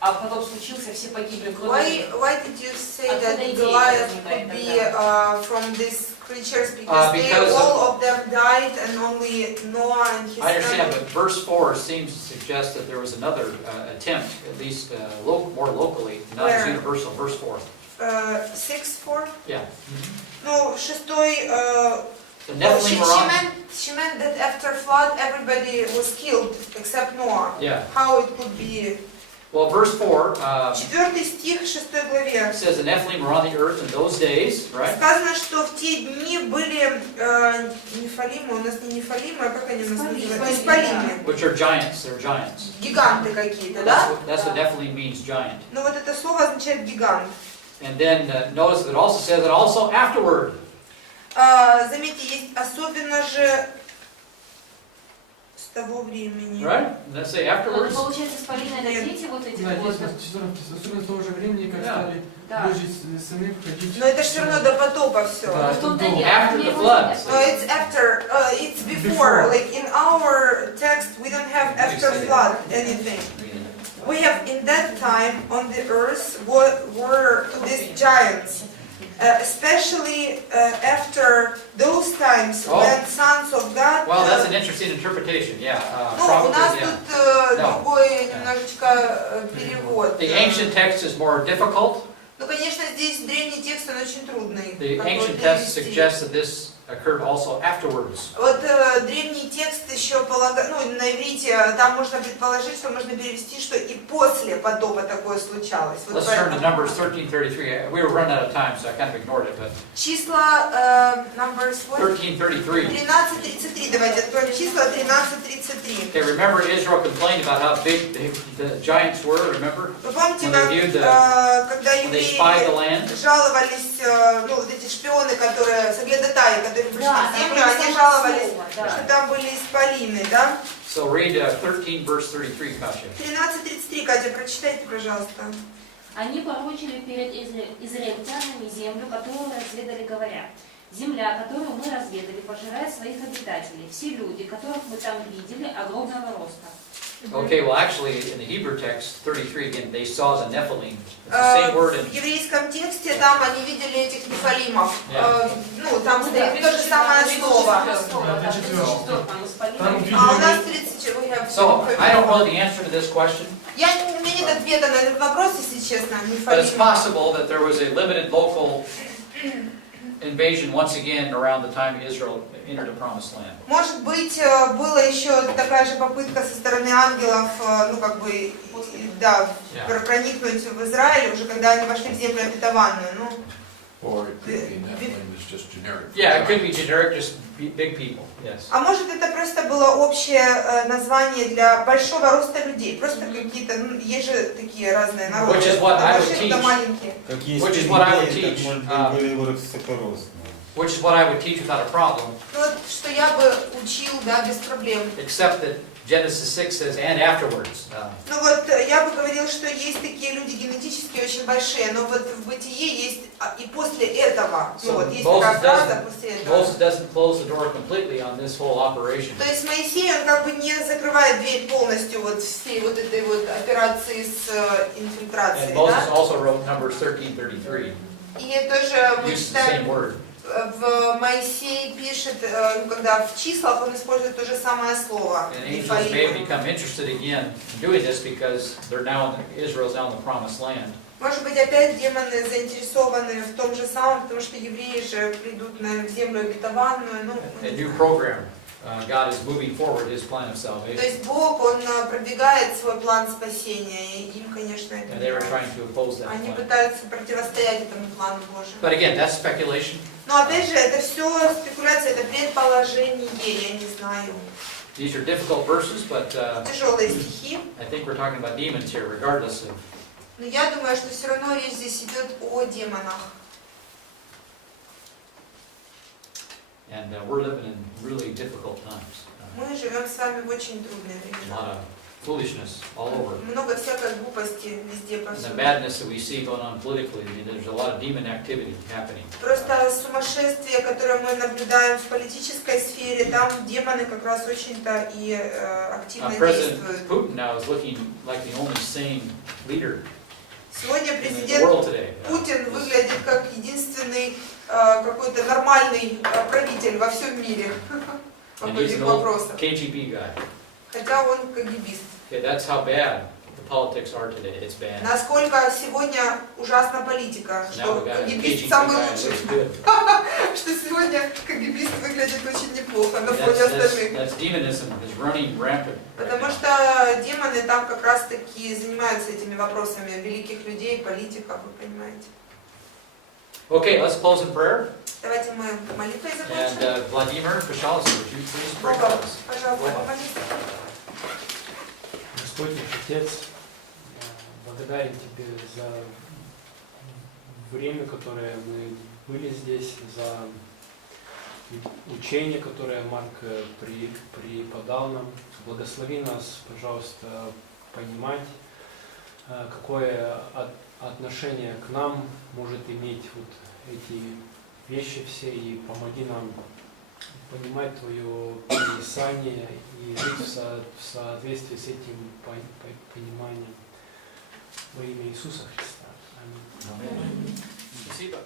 А потом случился, все погибли, кроме... Why did you say Откуда that идея Goliath возникает could be from these creatures? Because Because all of them died and only Noah and his I understand, family. but verse 4 seems to suggest that there was another attempt, at least more locally, not as Where? universal. Verse 4. 6:4? Yeah. Ну, шестой... The she Nephilim were on. meant that after flood everybody was killed except Noah. Yeah. How it could be? Well, verse 4 Четвертый стих 6 главе. says the Nephilim were on the earth in those days, right? Сказано, что в те дни были нефалимы, у нас не нефалимы, а как они у нас называются? Исполины. Which are giants. They're giants. Гиганты какие-то, да? That's what Nephilim means, giant. Ну вот это слово означает гигант. And then notice that it also says that also afterward. Заметьте, есть особенно же с того времени. Right? Let's say Ну, afterwards. получается, исполины это дети вот этих Да, вот. здесь особенно с того же времени, как Да. стали Да. Божьи сыны входить. Но это все равно до потопа все. Да, В том-то это и до. After the flood. No, it's after, it's before. Like in our text, we don't have after flood anything. We have in that time on the earth were these giants, especially after those times when sons of God. Well, that's an interesting interpretation. Yeah. Ну, у Probably. нас Yeah. тут другой немножечко перевод. The ancient text is more difficult. Ну, конечно, здесь древний текст, он очень трудный. The как его ancient text перевести. suggests that this occurred also afterwards. Вот древний текст еще полагает, ну, на иврите, там можно предположить, что можно перевести, что и после потопа такое случалось. Вот Let's turn to поэтому. Numbers 13:33. We were running out of time, so I kind of ignored it. But Числа, numbers what? 13:33. 13:33, давайте откроем числа 13:33. Okay, remember Israel complained about how big the giants were. Remember Вы помните, when как, they viewed когда when they spied the евреи land? жаловались, ну, вот эти шпионы, которые, соглядатаи, которые пришли Да, в землю, там они было жаловались, слово, да. что там были исполины, да? So read 13 verse 33, Kasha. 13:33, Катя, прочитайте, пожалуйста. Они поручили перед израильтянами землю, которую разведали, говоря: земля, которую мы разведали, пожирает своих обитателей. Все люди, которых мы там видели, огромного роста. Okay, well actually in the Hebrew text 33 again they saw the Nephilim. It's the same word in В еврейском тексте там они видели этих нефалимов. Yeah. Ну, там стоит то же самое слово. А у нас 34. So I don't know the answer to this question, У меня нет ответа на этот вопрос, если честно, but it's нефалимы. possible that there was a limited local invasion once again around the time Israel entered the promised land. Может быть, была еще такая же попытка со стороны ангелов, ну, как бы, да, Yeah. проникнуть в Израиль, уже когда они вошли в землю обетованную. Ну, Or it could be Nephilim is just generic. Yeah, it could be generic, just big people. Yes. а может, это просто было общее название для большого роста людей. Просто какие-то, ну, есть же такие разные народы. Which is what I would Большие, да teach. маленькие. Как есть Which is what I would евреи, teach, так может быть были высокорослые. Which is what I would teach without a problem, Ну, вот, что я бы учил, да, без проблем. except that Genesis 6 says, and afterwards. Ну вот, я бы говорил, что есть такие люди генетически очень большие, но вот в Бытие есть и после этого. Ну So вот, есть Moses такая фраза после этого. Moses doesn't close the door completely on this whole operation. То есть Моисей, он как бы не закрывает дверь полностью вот всей вот этой вот операции с инфильтрацией, And Moses да? also wrote Numbers 13:33. И тоже мы Used the same читаем, word. в Моисей пишет, ну, когда в числах он использует то же самое слово. And angels may have become interested again in doing this because they're now Israel's now in the promised land. Может быть, опять демоны заинтересованы в том же самом, потому что евреи же придут на землю обетованную. Ну, A new program. God is moving forward His plan of то salvation. есть Бог, Он продвигает свой план спасения, и им, конечно, это And they were не trying to oppose that Они plan. пытаются противостоять этому плану Божьему. But again, that's speculation. Но опять же, это все спекуляция, это предположение, я не знаю. These are difficult verses, but Тяжелые стихи. I think we're talking about demons here, regardless of. Но я думаю, что все равно речь здесь идет о демонах. And we're living in really difficult times. Мы живем с вами в очень трудные A времена. lot of foolishness all over. Много всякой глупости везде And the повсюду. madness that we see going on politically, I mean, there's a lot of demon activity happening. Просто сумасшествие, которое мы наблюдаем в политической сфере, там демоны как раз очень-то и активно President действуют. Putin now is looking like the only sane leader Сегодня in the президент world today. Путин выглядит как единственный какой-то нормальный правитель во всем мире в And he's этих an old вопросах. KGB guy. Хотя он КГБист. Okay, that's how bad the politics are today. It's bad. Насколько сегодня ужасна политика, Now что we got a КГБист KGB самый guy who лучший, looks good. что сегодня КГБист выглядит очень неплохо на фоне остальных. That's demonism is running rampant. right Потому now. что демоны там как раз таки занимаются этими вопросами великих людей, политиков, вы понимаете. Okay, let's close in prayer. Давайте мы молитвой And закончим. Vladimir Pashalis, would you please pray for Бога, us? пожалуйста, помолитесь. Господь наш Отец, благодарен Тебе за время, которое мы были здесь, за учение, которое Марк преподал нам. Благослови нас, пожалуйста, понимать, какое отношение к нам может иметь вот эти вещи все, и помоги нам понимать Твое Писание и жить в соответствии с этим пониманием во имя Иисуса Христа. Аминь. Amen. Спасибо.